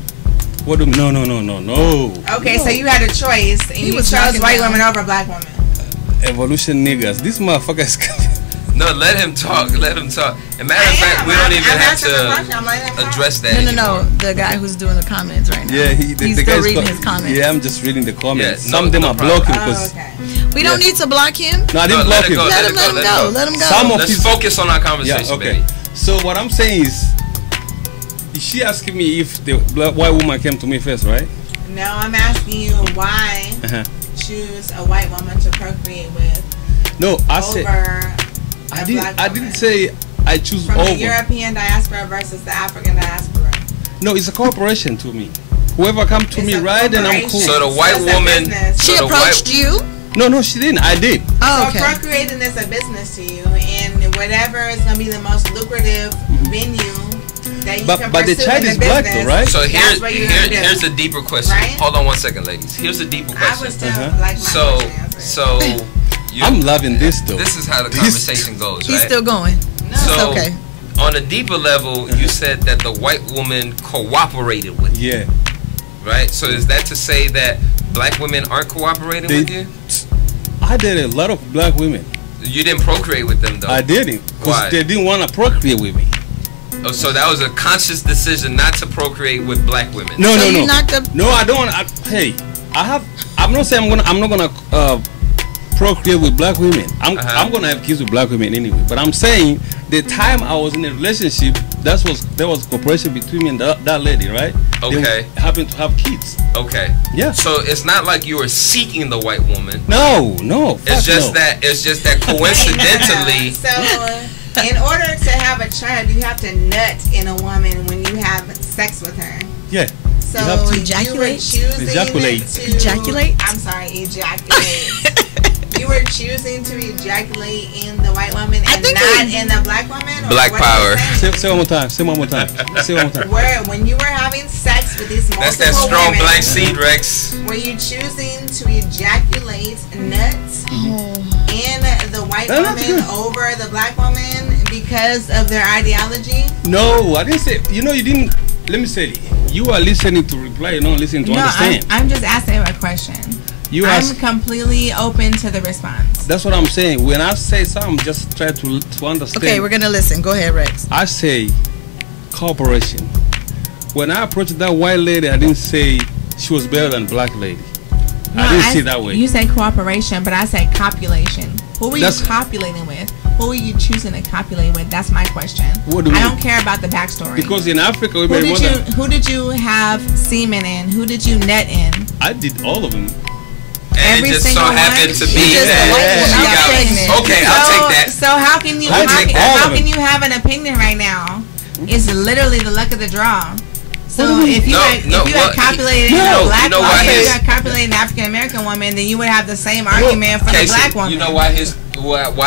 What do no. Okay, so you had a choice, and you chose white women over black women. Evolution niggas. This motherfucker is. No, let him talk. Let him talk. As a matter of fact, we don't even have to address that. No. The guy who's doing the comments right now. Yeah, he's still reading his comments. Yeah, I'm just reading the comments. Yeah, Some of them are blocking because. We don't need to block him. No, I didn't block him. Let him go. Let him go. Let's focus on our conversation. Yeah, okay. Baby. So what I'm saying is, she asking me if the white woman came to me first, right? No, I'm asking you why choose a white woman to procreate with. No, I over said I didn't say I choose from over. the European diaspora versus the African diaspora. No, it's a corporation to me. Whoever come to me right, then I'm cool. So the white woman, she approached you. No, she didn't. I did. Oh, okay. So procreating is a business to you, and whatever is gonna be the most lucrative venue that you can but the pursue child in is the black business, though, right? So here's here's a deeper question. Right? Hold on 1 second, ladies. Here's a deeper I question. would still like my So I'm loving this though. This is how the conversation goes, right? He's still going. No. So it's okay. on a deeper level, you said that the white woman cooperated with you. Yeah. Right? So is that to say that black women aren't cooperating with you? I did a lot of black women. You didn't procreate with them though. I didn't, because they didn't want to procreate with me. Oh, so that was a conscious decision not to procreate with black women. No. No, I don't want. Hey, I'm not saying I'm not gonna procreate with black women. I'm gonna have kids with black women anyway. But I'm saying the time I was in a relationship, there was cooperation between me and that lady, right? Okay. They happened to have kids. Okay. Yeah. So it's not like you were seeking the white woman. No. It's just that coincidentally. So in order to have a child, you have to nut in a woman when you have sex with her. Yeah. So you were choosing Ejaculate. I'm sorry, ejaculate. You were choosing to ejaculate in the white woman and not in the black woman? Or black power. Say one more time. Say one more time. When you were having sex with these multiple That's that strong women, black seed, Rex. were you choosing to ejaculate nuts in the white woman over the black woman because of their ideology? No, I didn't say. You didn't. Let me say it. You are listening to reply, you're not listening to understand. I'm just asking a question. I'm completely open to the response. That's what I'm saying. When I say something, just try to understand. Okay, we're gonna listen. Go ahead, Rex. I say cooperation. When I approached that white lady, I didn't say she was better than black lady. No, I didn't see it that way. You say cooperation, but I said copulation. Who were you copulating with? Who were you choosing to copulate with? That's my question. What do you I mean? don't care about the backstory. Because in Africa, who did you have semen in? Who did you nut in? I did all of them. And it just so happened to be that she got. Okay, I'll take that. So how can you have an opinion right now? It's literally the luck of the draw. So if you had copulated a black woman, if you had copulated an African American woman, then you would have the same argument for the black woman. You know why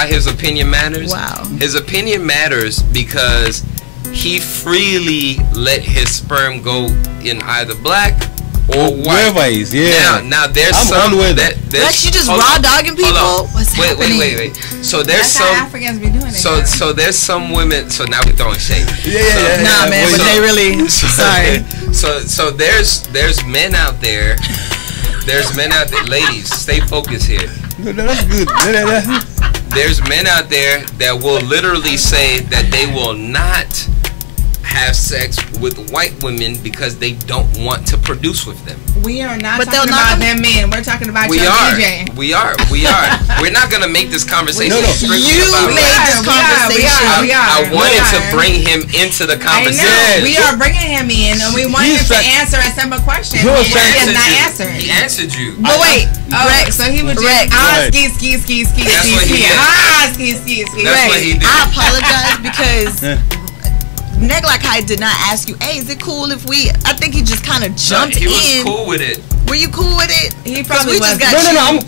his opinion matters? Wow. His opinion matters because he freely let his sperm go in either black or white. Wherever he is, yeah. Now there's some that Rex, you just raw dogging people. What's happening? Wait. So there's That's how Africans be doing it. So there's some women. So now we're throwing shade. Yeah. Nah, man, but they really. Sorry. So there's men out there. There's men out there. Ladies, stay focused here. No, that's good. There's men out there that will literally say that they will not have sex with white women because they don't want to produce with them. We are not talking about them men. We're talking about your DJ. We are. We're not gonna make this conversation strictly about this conversation. I wanted to bring him into the conversation. I know. We are bringing him in, and we want him to answer a simple question. He has not answered. He answered you. But wait, Rex. So he was just ski. That's what he did. I apologize because Neglakai did not ask you, hey, is it cool if we... I think he just kind of jumped in. He was cool with it. Were you cool with it? He probably was. I'm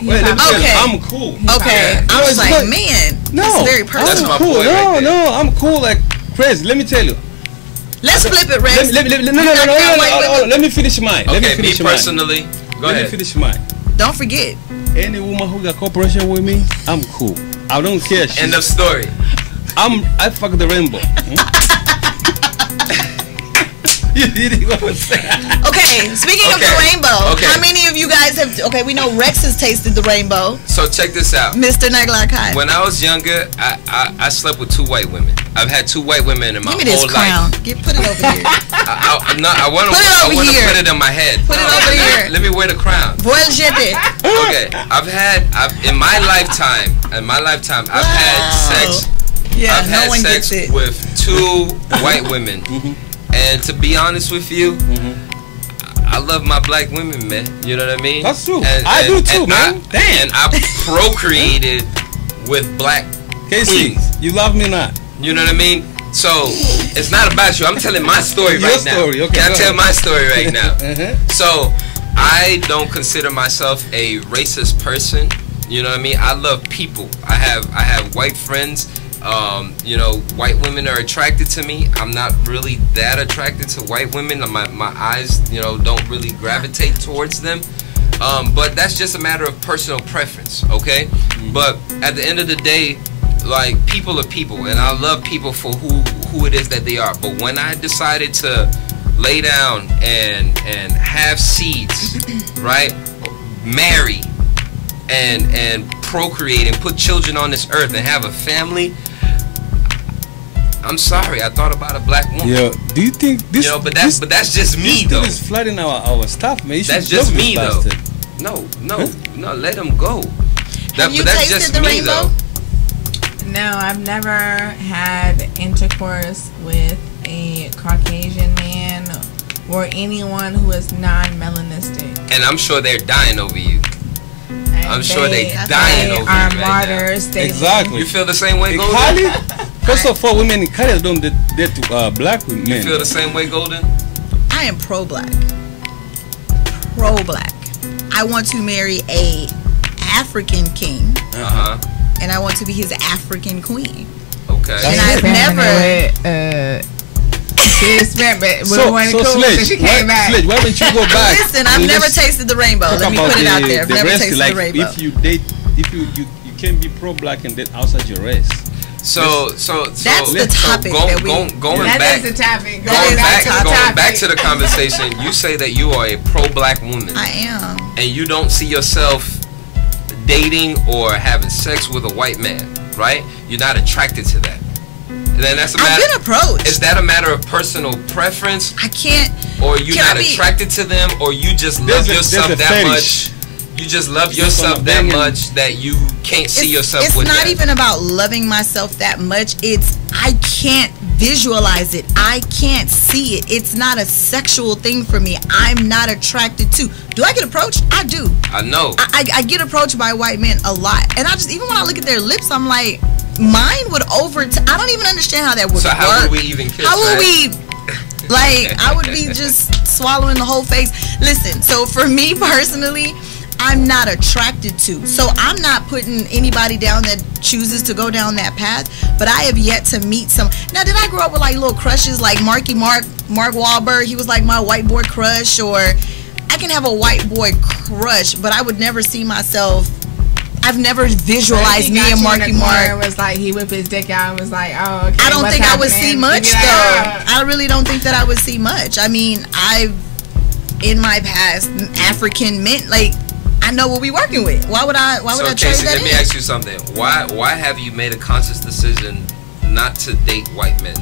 cool. Okay. I was like, man, no, that's very personal. That's my boy right there. No, I'm cool like crazy. Let me tell you. Let's flip it, Rex. No. Let me finish mine. Okay, me personally. Go ahead. Let me finish mine. Don't forget. Any woman who got cooperation with me, I'm cool. I don't care. End of story. I fuck the rainbow. You didn't go say. Okay, speaking of the rainbow, how many of you guys have? Okay, we know Rex has tasted the rainbow. So check this out, Mr. Naglakai. When I was younger, I slept with 2 white women. I've had 2 white women in my whole life. Give me this crown. Put it over here. I want to put it in my head. Put it over here. Let me wear the crown. Okay, in my lifetime, I've had sex. Yeah, I've had sex with 2 white women. And to be honest with you, I love my black women, man. You know what I mean? That's true. I do too, man. And I procreated with black queens. You love me not. You know what I mean? So it's not about you. I'm telling my story right now. Okay, Can I tell my story right now? So I don't consider myself a racist person. You know what I mean? I love people. I have white friends. You know, white women are attracted to me. I'm not really that attracted to white women. My eyes, you know, don't really gravitate towards them. But that's just a matter of personal preference, okay? But at the end of the day, like, people are people, and I love people for who it is that they are. But when I decided to lay down and have seeds, right, marry and procreate and put children on this earth and have a family, I'm sorry, I thought about a black woman. Yeah, do you think this? You know, but that's just me though. This is flooding our stuff, man. That's just me though. No, let him go. Have you tasted the rainbow? No, I've never had intercourse with a Caucasian man or anyone who is non-melanistic. And I'm sure they're dying over you. I'm sure they're dying over you right martyrs. Now. Exactly. You feel the same way, Golden? First of all, women in Cali don't date to black women. You feel the same way, Golden? I am pro-black. Pro-black. I want to marry a African king. And I want to be his African queen. Okay. And I've never. She came back. Sledge, why don't you go back? Listen, I've never tasted the rainbow. Let me put it out there. I've never tasted the rainbow. If you date, you can be pro-black and date outside your race. So that's the topic that we. That is the topic. Going back to the conversation, you say that you are a pro-black woman. I am. And you don't see yourself dating or having sex with a white man, right? You're not attracted to that. Then that's a matter. I've been approached. Is that a matter of personal preference? I can't. Or you not attracted to them, or you just love yourself that much? You just love yourself that much that you can't see yourself with that. It's not even about loving myself that much. It's I can't visualize it. I can't see it. It's not a sexual thing for me. I'm not attracted to. Do I get approached? I do. I know. I get approached by white men a lot. And I just, even when I look at their lips, I'm like, mine would I don't even understand how that would work. So how would we even kiss? How would we... Like, I would be just swallowing the whole face. Listen, so for me personally, I'm not attracted to. So I'm not putting anybody down that chooses to go down that path. But I have yet to meet some. Now, did I grow up with like little crushes like Mark Wahlberg? He was like my white boy crush. Or I can have a white boy crush, but I would never see myself. I've never visualized me and Marky Mark. Was like he whipped his dick out and was like, oh, okay. I don't think I would see much though. I really don't think that I would see much. I mean, I've in my past African men, like, I know what we working with. Why would I trade Casey, that let me ask you something. Why have you made a conscious decision not to date white men?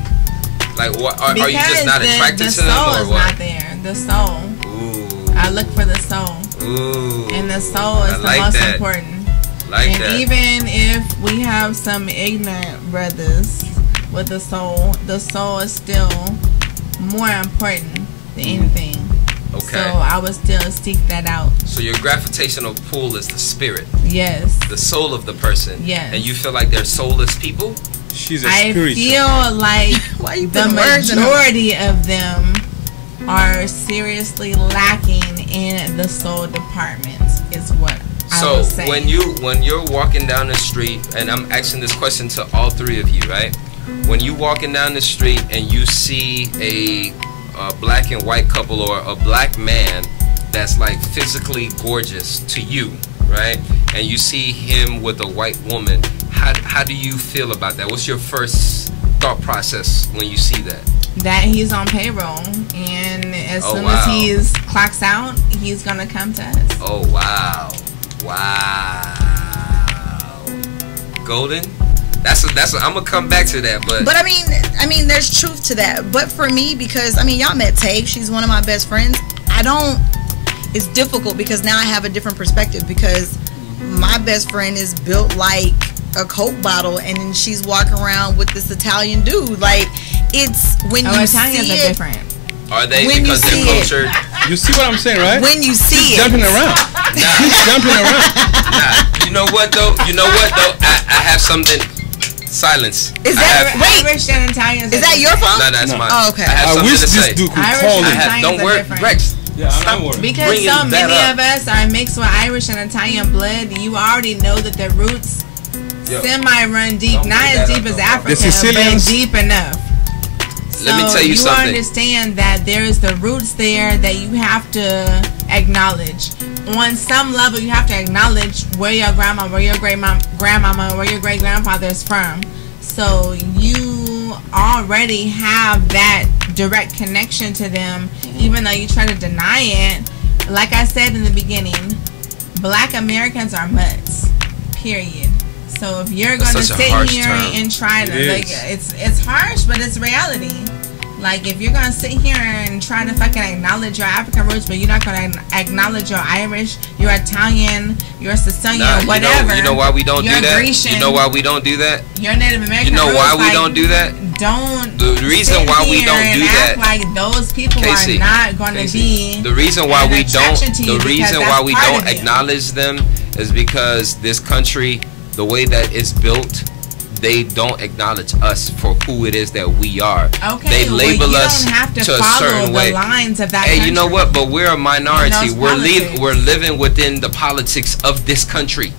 Like, are you just not attracted to them, or what? The soul is not there. The soul. Ooh. I look for the soul. Ooh. And the soul is the most important. And even if we have some ignorant brothers with the soul is still more important than anything. Okay. So I would still seek that out. So your gravitational pull is the spirit. Yes. The soul of the person. Yes. And you feel like they're soulless people? She's a spiritual. I feel like the majority of them are seriously lacking in the soul department is what I would say. when you're walking down the street, and I'm asking this question to all three of you, right? When you walking down the street and you see a black and white couple or a black man that's like physically gorgeous to you, right? And you see him with a white woman, how do you feel about that? What's your first thought process when you see that? That he's on payroll, and as soon as he's clocks out, he's gonna come to us. Oh wow, wow, Golden. That's I'm gonna come back to that, but I mean, there's truth to that. But for me, because I mean, y'all met Tay. She's one of my best friends. It's difficult because now I have a different perspective because my best friend is built like a Coke bottle, and then she's walking around with this Italian dude. Like, it's when you Italians see are it. Different. Are they? When because you they're see cultured. You see what I'm saying, right? When you see He's it, jumping around. He's jumping around. Nah. You know what though? I have something. Silence. Is that Irish and Italians? Is that your phone? No, that's mine. Oh, okay. I have I something wish to this say. dude could Irish call and him. Italians Don't are worry, different. Rex. Yeah, I'm not worried. Because bringing so that many up. of us are mixed with Irish and Italian blood, you already know that the roots semi-run deep. Don't Not bring as that deep up, as though. Africa, The Sicilians- but deep enough. Let me So tell you something. understand that there's the roots there that you have to acknowledge. On some level, you have to acknowledge where your grandma, where your grandmama, where your great-grandfather is from. So you already have that direct connection to them, even though you try to deny it. Like I said in the beginning, Black Americans are mutts, period. So if you're going to such a sit harsh here term. and try to, It like, is. it's harsh, but it's reality. Like, if you're going to sit here and try to fucking acknowledge your African roots, but you're not going to acknowledge your Irish, your Italian, your Sicilian, Nah, whatever. You know why we don't do your that? Grecian, You know why we don't do that? your Native American You know roots, why we like, don't do that? Don't The reason sit why we here don't and do act that, like those people Casey, are not going to be the reason why an we don't attraction to you the reason because why that's we part don't of you. acknowledge them is because this country, the way that it's built, they don't acknowledge us for who it is that we are. Okay, They label well, you us don't have to to a follow certain the way. lines of that Hey, country. you know what? But we're a minority. In those politics. We're living within the politics of this country,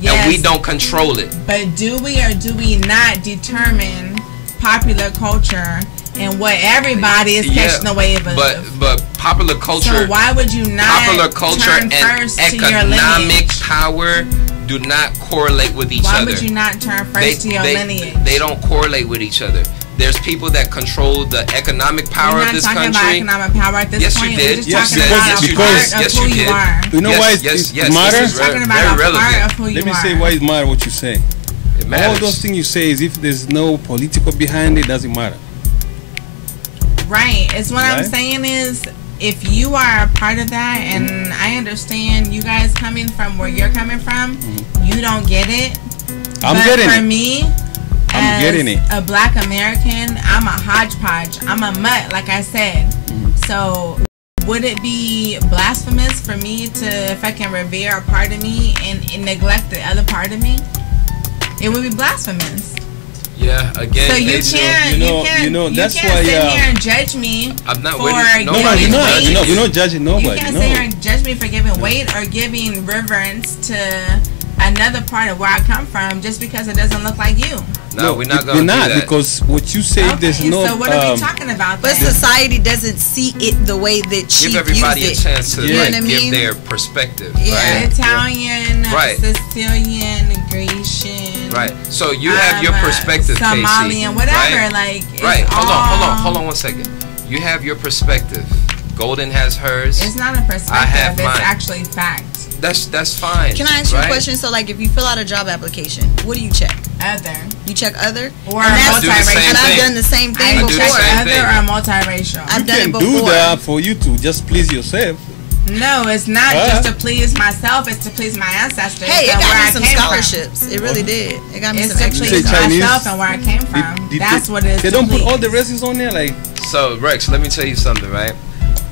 Yes, and we don't control it. But do we or do we not determine popular culture and what everybody is catching the wave of? But popular culture. So why would you not Popular culture turn and first to your economic lineage? power do not correlate with each Why other. would you not turn first to your lineage? They don't correlate with each other. There's people that control the economic power We're of this not talking country. about economic power at this Yes, point. you We're did. just Yes, talking you about did. a part Because- of yes, who you you did. are. You know why it yes, matter? this is Talking about very a part relevant. of who you Let me are. say why it matter what you say. It All matters. those things you say is if there's no political behind it, doesn't matter. Right. It's what I'm Right? saying is if you are a part of that, and I understand you guys coming from where you're coming from, you don't get it. I'm but getting for it. me, I'm as getting it. a Black American, I'm a hodgepodge. I'm a mutt, like I said. So would it be blasphemous for me to fucking revere a part of me and neglect the other part of me? It would be blasphemous. Yeah, again. So you Casey, can't, that's you can't why, sit here and judge me. I'm not for with No, giving you're not. weight. You're not judging You nobody. can't No. sit here and judge me for giving weight or giving reverence to another part of where I come from just because it doesn't look like you. No, we're not we're gonna not do that. because what you say there's Okay, no. so what are we talking about But then? society doesn't see it the way that she Give everybody views a it. chance to You know like, what I give mean? their perspective. Yeah. Right. Italian, Right. Sicilian, Grecian, Right. So you have your perspective, Casey. Somalian, whatever. Right? Like, it's Right. Hold all- on 1 second. You have your perspective. Golden has hers. It's not a perspective. I have it's mine. actually fact. That's fine. Can I ask you right? a question? So, like, if you fill out a job application, what do you check? Other. You check other? Or And that's- I do the same And I've thing. done the same thing I do the before. check same other thing. or multiracial. I've You done it can before. do that for you to just please yourself. No, it's not just to please myself. It's to please my ancestors. Hey, it and where got I me some came scholarships. It really did. It got me It's some to extra Say please scholarships. Chinese? myself and where I came from. That's what it is. They to don't put please. all the races on there, like. So Rex, let me tell you something, right?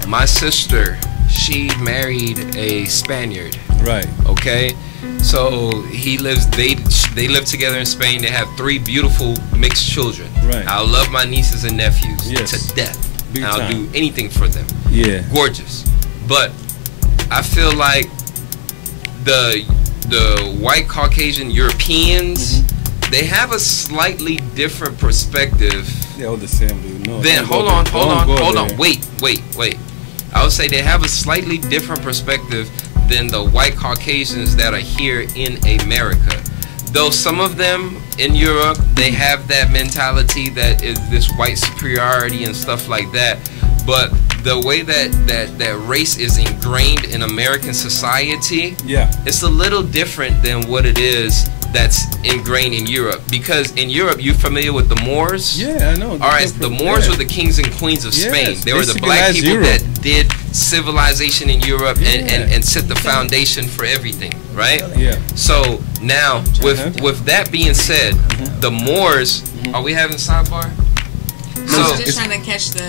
My sister, she married a Spaniard. Right. Okay, so he lives. They live together in Spain. They have 3 beautiful mixed children. Right. I love my nieces and nephews Yes. to death. Big And I'll time. do anything for them. Yeah. Gorgeous, but I feel like the white Caucasian Europeans, they have a slightly different perspective. They're all the same, dude. No. Then don't go hold on, there. Don't go there. Wait. I would say they have a slightly different perspective than the white Caucasians that are here in America. Though some of them in Europe, they have that mentality that is this white superiority and stuff like that. But the way that race is ingrained in American society, it's a little different than what it is that's ingrained in Europe. Because in Europe, you familiar with the Moors? Yeah, I know. All right, the Moors were the kings and queens of Spain. They were the black people that did civilization in Europe and set the foundation for everything, right? Yeah. So now, with that being said, the Moors, are we having sidebar? So just trying to catch the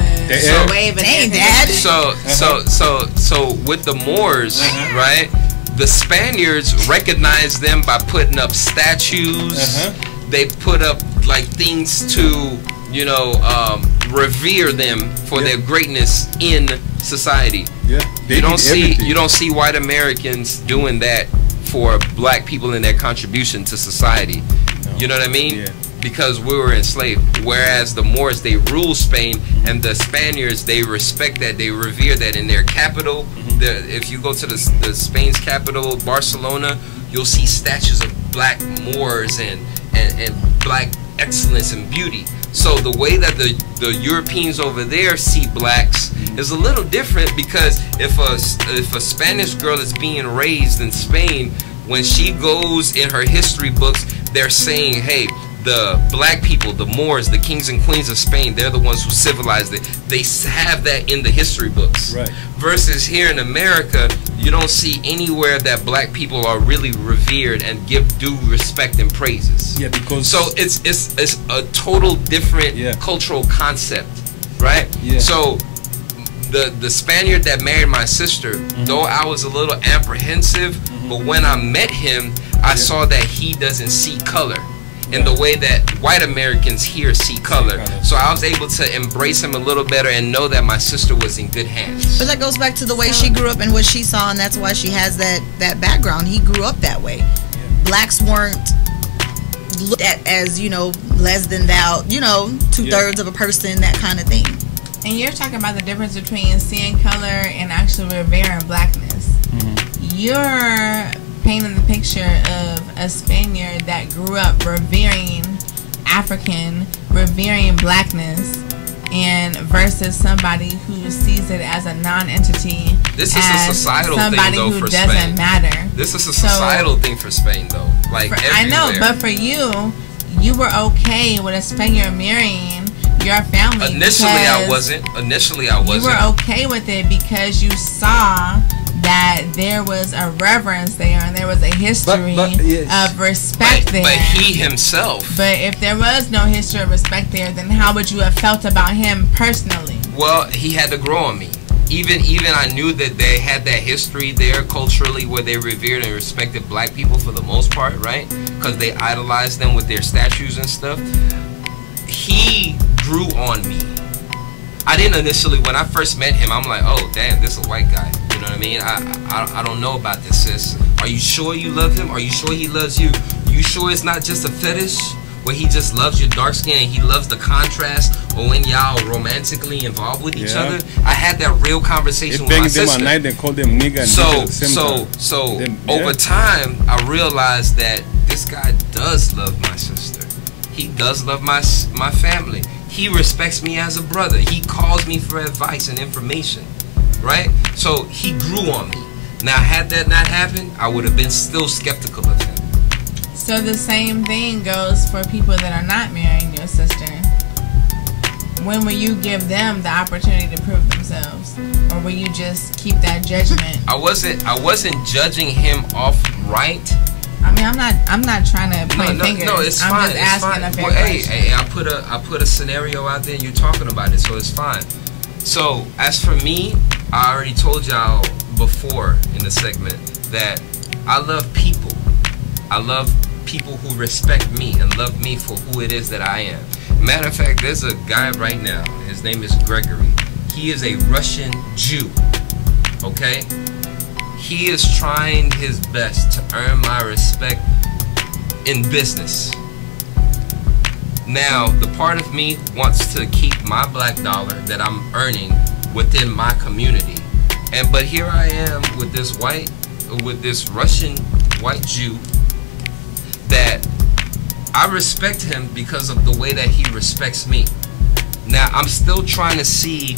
wave. Dang, Dad. So with the Moors, right? The Spaniards recognized them by putting up statues. They put up like things to, you know, revere them for their greatness in society. You don't see white Americans doing that for black people and their contribution to society. You know what I mean? Because we were enslaved. Whereas the Moors, they rule Spain, and the Spaniards, they respect that, they revere that. In their capital, if you go to the Spain's capital, Barcelona, you'll see statues of black Moors and black excellence and beauty. So the way that the Europeans over there see blacks is a little different, because if a Spanish girl is being raised in Spain, when she goes in her history books, they're saying, hey, the black people, the Moors, the kings and queens of Spain, they're the ones who civilized it. They have that in the history books. Right. Versus here in America, you don't see anywhere that black people are really revered and give due respect and praises. Yeah, because so it's a total different cultural concept, right? Yeah. So the Spaniard that married my sister, though I was a little apprehensive, but when I met him, I saw that he doesn't see color in the way that white Americans here see color. So I was able to embrace him a little better and know that my sister was in good hands. But that goes back to the way she grew up and what she saw, and that's why she has that background. He grew up that way. Blacks weren't looked at as, you know, less than thou, you know, 2/3 of a person, that kind of thing. And you're talking about the difference between seeing color and actually revering blackness. You're painting the picture of a Spaniard that grew up revering African, revering blackness, and versus somebody who sees it as a non-entity. This is a societal thing, though, for Spain. Somebody who doesn't matter. This is a societal thing for Spain, though. Like everywhere. I know, but for you, you were okay with a Spaniard marrying your family. Initially, I wasn't. You were okay with it because you saw that there was a reverence there and there was a history of respect there. But he himself. But if there was no history of respect there, then how would you have felt about him personally? Well, he had to grow on me. Even I knew that they had that history there culturally where they revered and respected black people for the most part, right? Because they idolized them with their statues and stuff. He grew on me. I didn't initially, when I first met him, I'm like, oh, damn, this is a white guy. You know what I mean? I don't know about this, sis. Are you sure you love him? Are you sure he loves you? You sure it's not just a fetish where he just loves your dark skin and he loves the contrast, or when y'all romantically involved with each other? I had that real conversation with my sister. Them at night, they call them nigga and So over time, I realized that this guy does love my sister. He does love my family. He respects me as a brother. He calls me for advice and information, right? So he grew on me. Now, had that not happened, I would have been still skeptical of him. So the same thing goes for people that are not marrying your sister. When will you give them the opportunity to prove themselves, or will you just keep that judgment? I wasn't judging him off right. I mean, I'm not trying to point fingers. No, it's fine. I'm just asking a fair question. Hey, I put a scenario out there and you're talking about it, so it's fine. So, as for me, I already told y'all before in the segment that I love people. I love people who respect me and love me for who it is that I am. Matter of fact, there's a guy right now. His name is Gregory. He is a Russian Jew. Okay? He is trying his best to earn my respect in business. Now, the part of me wants to keep my black dollar that I'm earning within my community. But here I am with this Russian white Jew that I respect him because of the way that he respects me. Now I'm still trying to see,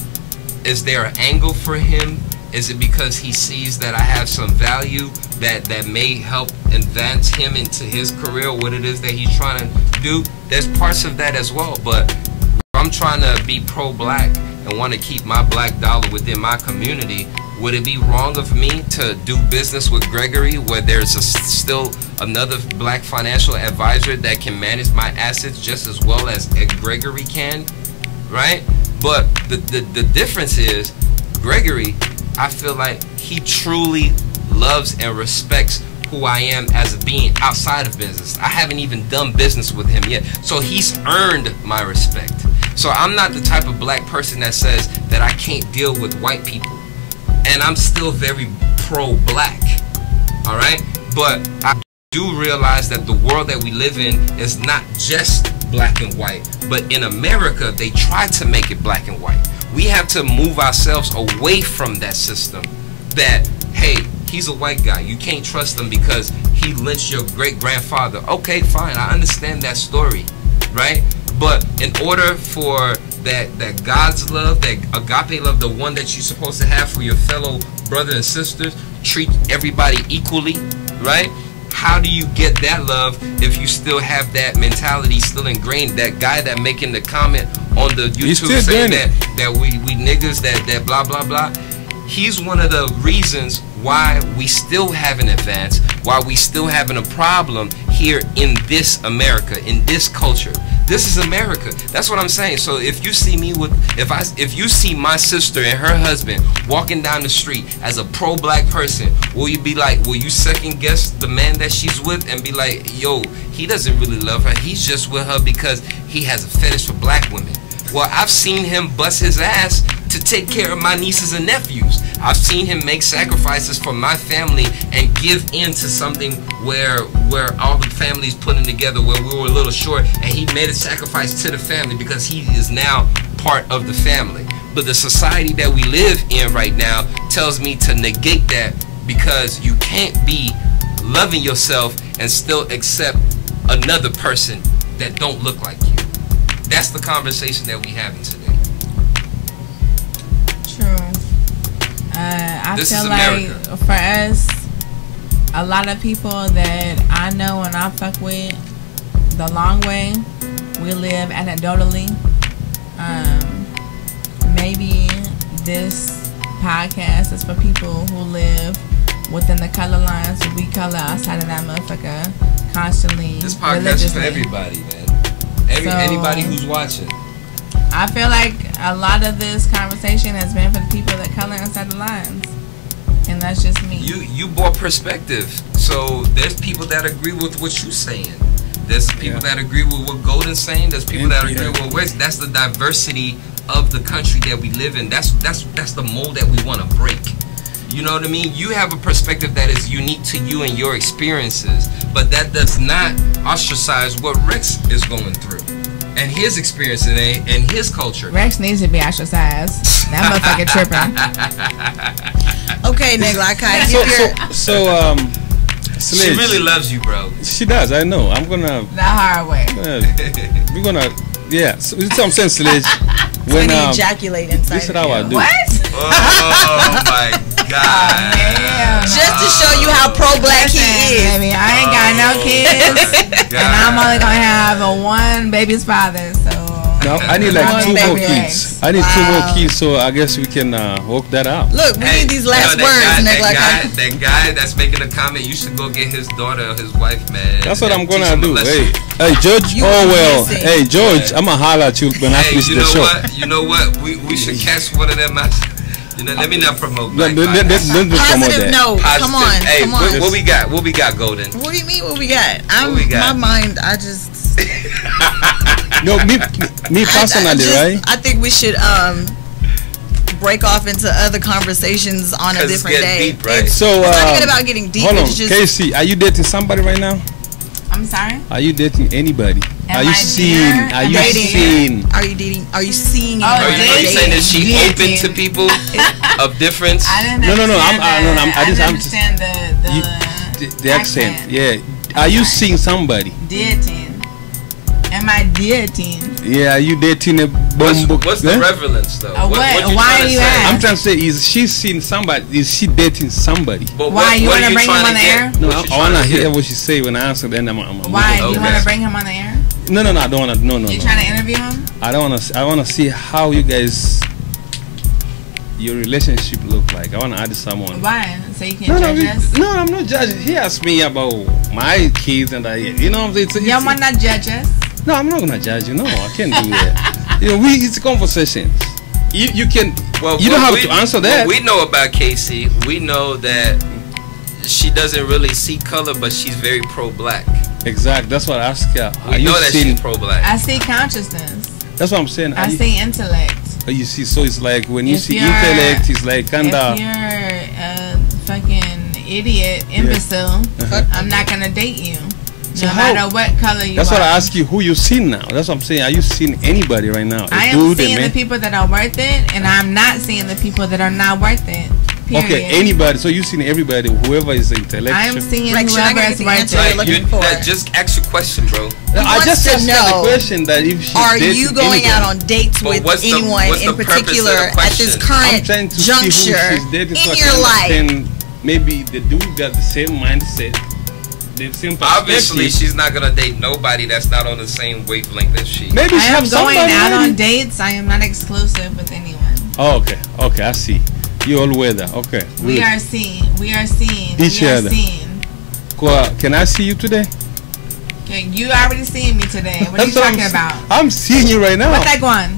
is there an angle for him? Is it because he sees that I have some value that may help advance him into his career, what it is that he's trying to do? There's parts of that as well, but I'm trying to be pro-black and want to keep my black dollar within my community. Would it be wrong of me to do business with Gregory, where there's still another black financial advisor that can manage my assets just as well as Gregory can, right? But the difference is, Gregory, I feel like he truly loves and respects who I am as a being outside of business. I haven't even done business with him yet, so he's earned my respect. So I'm not the type of black person that says that I can't deal with white people. And I'm still very pro-black, all right? But I do realize that the world that we live in is not just black and white, but in America, they try to make it black and white. We have to move ourselves away from that system that, hey, he's a white guy, you can't trust him because he lynched your great-grandfather. Okay, fine, I understand that story, right? But in order for that God's love, that agape love, the one that you're supposed to have for your fellow brother and sisters, treat everybody equally, right? How do you get that love if you still have that mentality still ingrained? That guy that making the comment on the YouTube saying that we niggas, that blah blah blah, he's one of the reasons why we still haven't advanced, why we still having a problem here in this America, in this culture. This is America. That's what I'm saying. So if you see me with, if you see my sister and her husband walking down the street as a pro-black person, will you be like, will you second guess the man that she's with and be like, yo, he doesn't really love her, he's just with her because he has a fetish for black women? Well, I've seen him bust his ass to take care of my nieces and nephews. I've seen him make sacrifices for my family and give in to something where all the family's putting together, where we were a little short, and he made a sacrifice to the family because he is now part of the family. But the society that we live in right now tells me to negate that, because you can't be loving yourself and still accept another person that don't look like you. That's the conversation that we having today. True. I feel like for us, a lot of people that I know and I fuck with the long way, we live anecdotally. Maybe this podcast is for people who live within the color lines. We color outside of that motherfucker constantly. This podcast is for everybody, man. Anybody who's watching. I feel like a lot of this conversation has been for the people that color inside the lines, and that's just me. You brought perspective, so there's people that agree with what you're saying. There's people that agree with what Golden's saying. There's people that agree with what that's the diversity of the country that we live in. That's the mold that we want to break. You know what I mean? You have a perspective that is unique to you and your experiences, but that does not ostracize what Rex is going through and his experience today and his culture. Rex needs to be ostracized. That motherfucker tripping. Okay, nigga, like I she really loves you, bro. She does. I know. I'm gonna the hard way. We're gonna. Yeah. So that's what I'm saying, Sledge. When ejaculate inside. This is how I do. What? Oh my God. Oh, just to show you how pro-black he is. Baby, I ain't got no kids, and I'm only gonna have one baby's father. So no, I need like 2 more kids. I need 2 more kids, so I guess we can work that out. Look, we need these last words. That guy that's making a comment, you should go get his daughter or his wife, man. That's what I'm gonna do. Hey, George. Hey, George. I'm gonna holler at you when I finish the show. You know what? We should catch one of them. You know, let me not promote. Positive note. Come on. Hey, come on. What we got? What we got, Golden? What do you mean? What we got? My mind. I just. No, me personally, right? I think we should break off into other conversations on a different day. Deep, right? It's not even about getting deep. Hold on, it's just, Casey, are you dating somebody right now? I'm sorry? Are you dating anybody? Are you seeing? Are you seeing? Are you dating? Are you seeing? Are you saying that she open to people of difference? I No. I didn't I'm understand the accent. Yeah. Are you seeing somebody? Dating. Am I dating? Yeah. Are you dating a bumbo? What's the relevance though? What why are you asking? I'm trying to say, is she seeing somebody? Is she dating somebody? But why you want to bring him on the air? No, I want to hear what she say when I answer. Then I'm why do you want to bring him on the air? No, I don't want to. No. You trying to interview him? I don't want to. I want to see how you guys, your relationship look like. I want to add someone. Why? So you can judge us? No, I'm not judging. He asked me about my kids and you know what I'm saying. You want to judge us? No, I'm not gonna judge you. No, I can't do that. It's conversations. You can. Well, you don't have to answer that. We know about Casey. We know that she doesn't really see color, but she's very pro-black. Exactly. That's what I asked her. We know that she's pro-black. I see consciousness. That's what I'm saying. I see intellect. You see, so it's like when you see intellect, it's like kinda. If you're a fucking idiot, imbecile, I'm not gonna date you. No matter what color you are. That's what I ask you. Who you seen now? That's what I'm saying. Are you seeing anybody right now? I am seeing the people that are worth it, and I'm not seeing the people that are not worth it. Period. Okay, anybody. So you seen everybody, whoever is intellectual. I am seeing whoever is worth it. Just ask your question, bro. I just asked the question that if she's are you going out on dates with anyone in particular at this current juncture in your life? Maybe the dude got the same mindset. Obviously, she's not gonna date nobody that's not on the same wavelength as she. Maybe I am going out on dates. I am not exclusive with anyone. Oh, okay, I see. You all weather. Okay. We are seeing each other. Can I see you today? Okay, you already seen me today. What are you talking about? I'm seeing you right now. What's that going?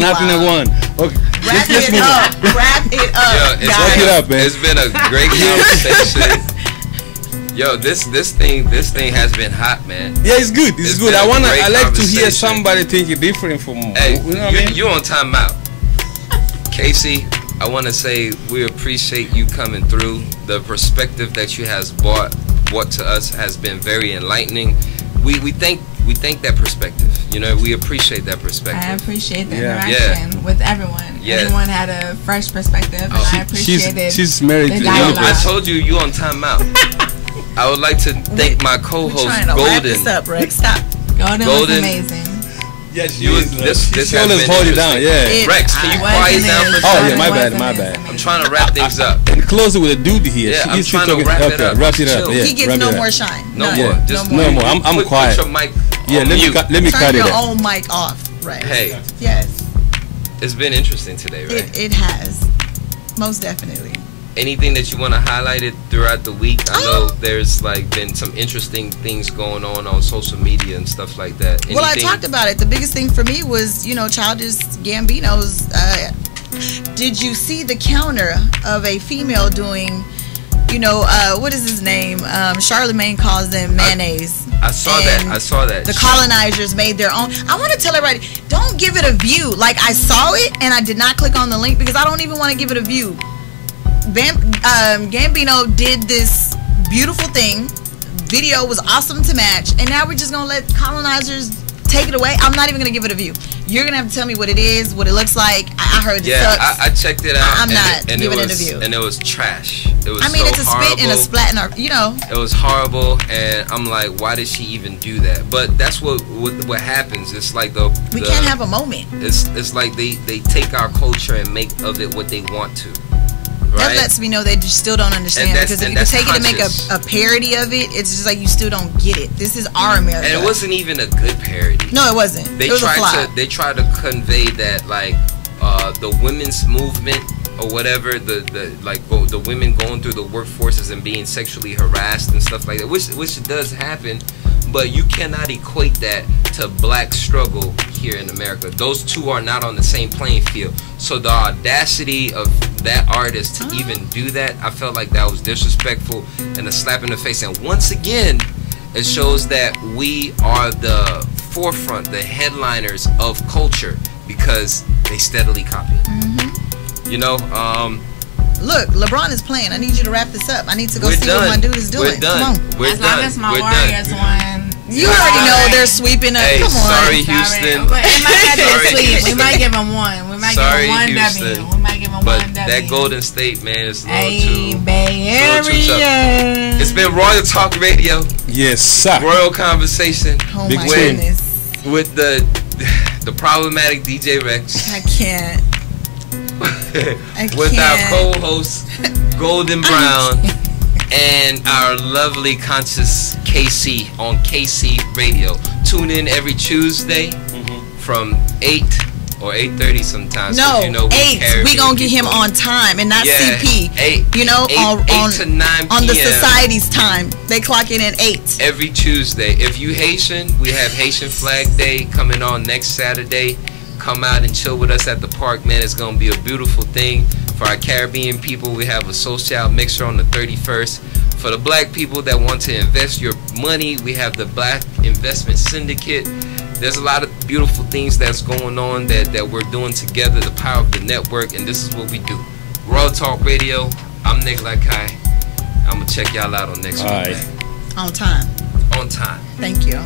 Nothing at one. Okay. Wrap it up. Wrap it up. Wrap it up, man. It's been a great conversation. Yo, this thing has been hot, man. Yeah, it's good. It's good. I like to hear somebody thinking different from me. Hey, you know what I mean? You on timeout. Casey, I want to say we appreciate you coming through. The perspective that you has brought to us has been very enlightening. We thank that perspective. You know, we appreciate that perspective. I appreciate the interaction with everyone. Yeah. Everyone had a fresh perspective, and I appreciate it. She's married to I told you on timeout. I would like to thank my co-host Golden. Wrap this up, Rex. Stop. Golden was amazing. Yes, this has been hold it down. Yeah. Rex, can you quiet down for a second? second? Oh yeah, my bad. I'm trying to wrap things up. And close it with a dude here. Yeah, I'm trying to wrap it up. Wrap it up. Yeah, he gets no more shine. No more. Just no more. I'm quiet. Put your mic on mute. Let me cut it. Turn your own mic off, Rex. Hey. Yes. It's been interesting today, right? It has. Most definitely. Anything that you want to highlight it throughout the week? I know there's been some interesting things going on social media and stuff like that. Well, I talked about it. The biggest thing for me was, Childish Gambino's. Did you see the counter of a female doing, what is his name? Charlemagne calls them mayonnaise. I saw that. The colonizers made their own. I want to tell everybody, don't give it a view. Like, I saw it and I did not click on the link because I don't even want to give it a view. Gambino did this beautiful thing. Video was awesome to match, and now we're just gonna let colonizers take it away. I'm not even gonna give it a view. You're gonna have to tell me what it is, what it looks like. I heard it sucks. I checked it out. I'm not giving it a view. And it was trash. It was. It's a spit and a splat, and It was horrible, and I'm like, why did she even do that? But that's what happens. It's like we can't have a moment. It's like they take our culture and make of it what they want to. Right? That lets me know they just still don't understand, because if you take it to make a parody of it, it's just like you still don't get it. This is our America. And it wasn't even a good parody. No, it wasn't. It was a flop. They tried to convey that the women's movement or whatever, the women going through the workforces and being sexually harassed and stuff like that, which does happen. But you cannot equate that to black struggle here in America. Those two are not on the same playing field. So the audacity of that artist to even do that, I felt like that was disrespectful and a slap in the face. And once again, it shows that we are the forefront, the headliners of culture, because they steadily copy it. Look, LeBron is playing. I need you to wrap this up. I need to go see what my dude is doing. We're done. Come on. As long as my Warriors won, You already know they're sweeping up. Hey, Come on. sorry, Houston. We might give them one. We might give them one Houston. W. We might give them But one W. that Golden State, man, is a little Hey, too. Bay Area. It's been Royal Talk Radio. Yes, sir. Royal Conversation Oh Big my twin. goodness. with the problematic DJ Rex. I can't. I With our can't. co-host Golden Brown and our lovely conscious KC on KC Radio. Tune in every Tuesday from 8 or 8:30 sometimes. No, you know, 8. We gonna get him on time and not CP. 8. You know, 8 to 9 p.m. on the society's time. They clock in at 8. Every Tuesday. If you Haitian, we have Haitian Flag Day coming on next Saturday. Come out and chill with us at the park, man. It's gonna be a beautiful thing. For our Caribbean people, we have a social mixer on the 31st. For the black people that want to invest your money, we have the Black Investment Syndicate. There's a lot of beautiful things that's going on that we're doing together, the power of the network, and this is what we do. Royal Talk Radio. I'm Nick Lakai. I'm gonna check y'all out on next week. All right. On time. On time. Thank you.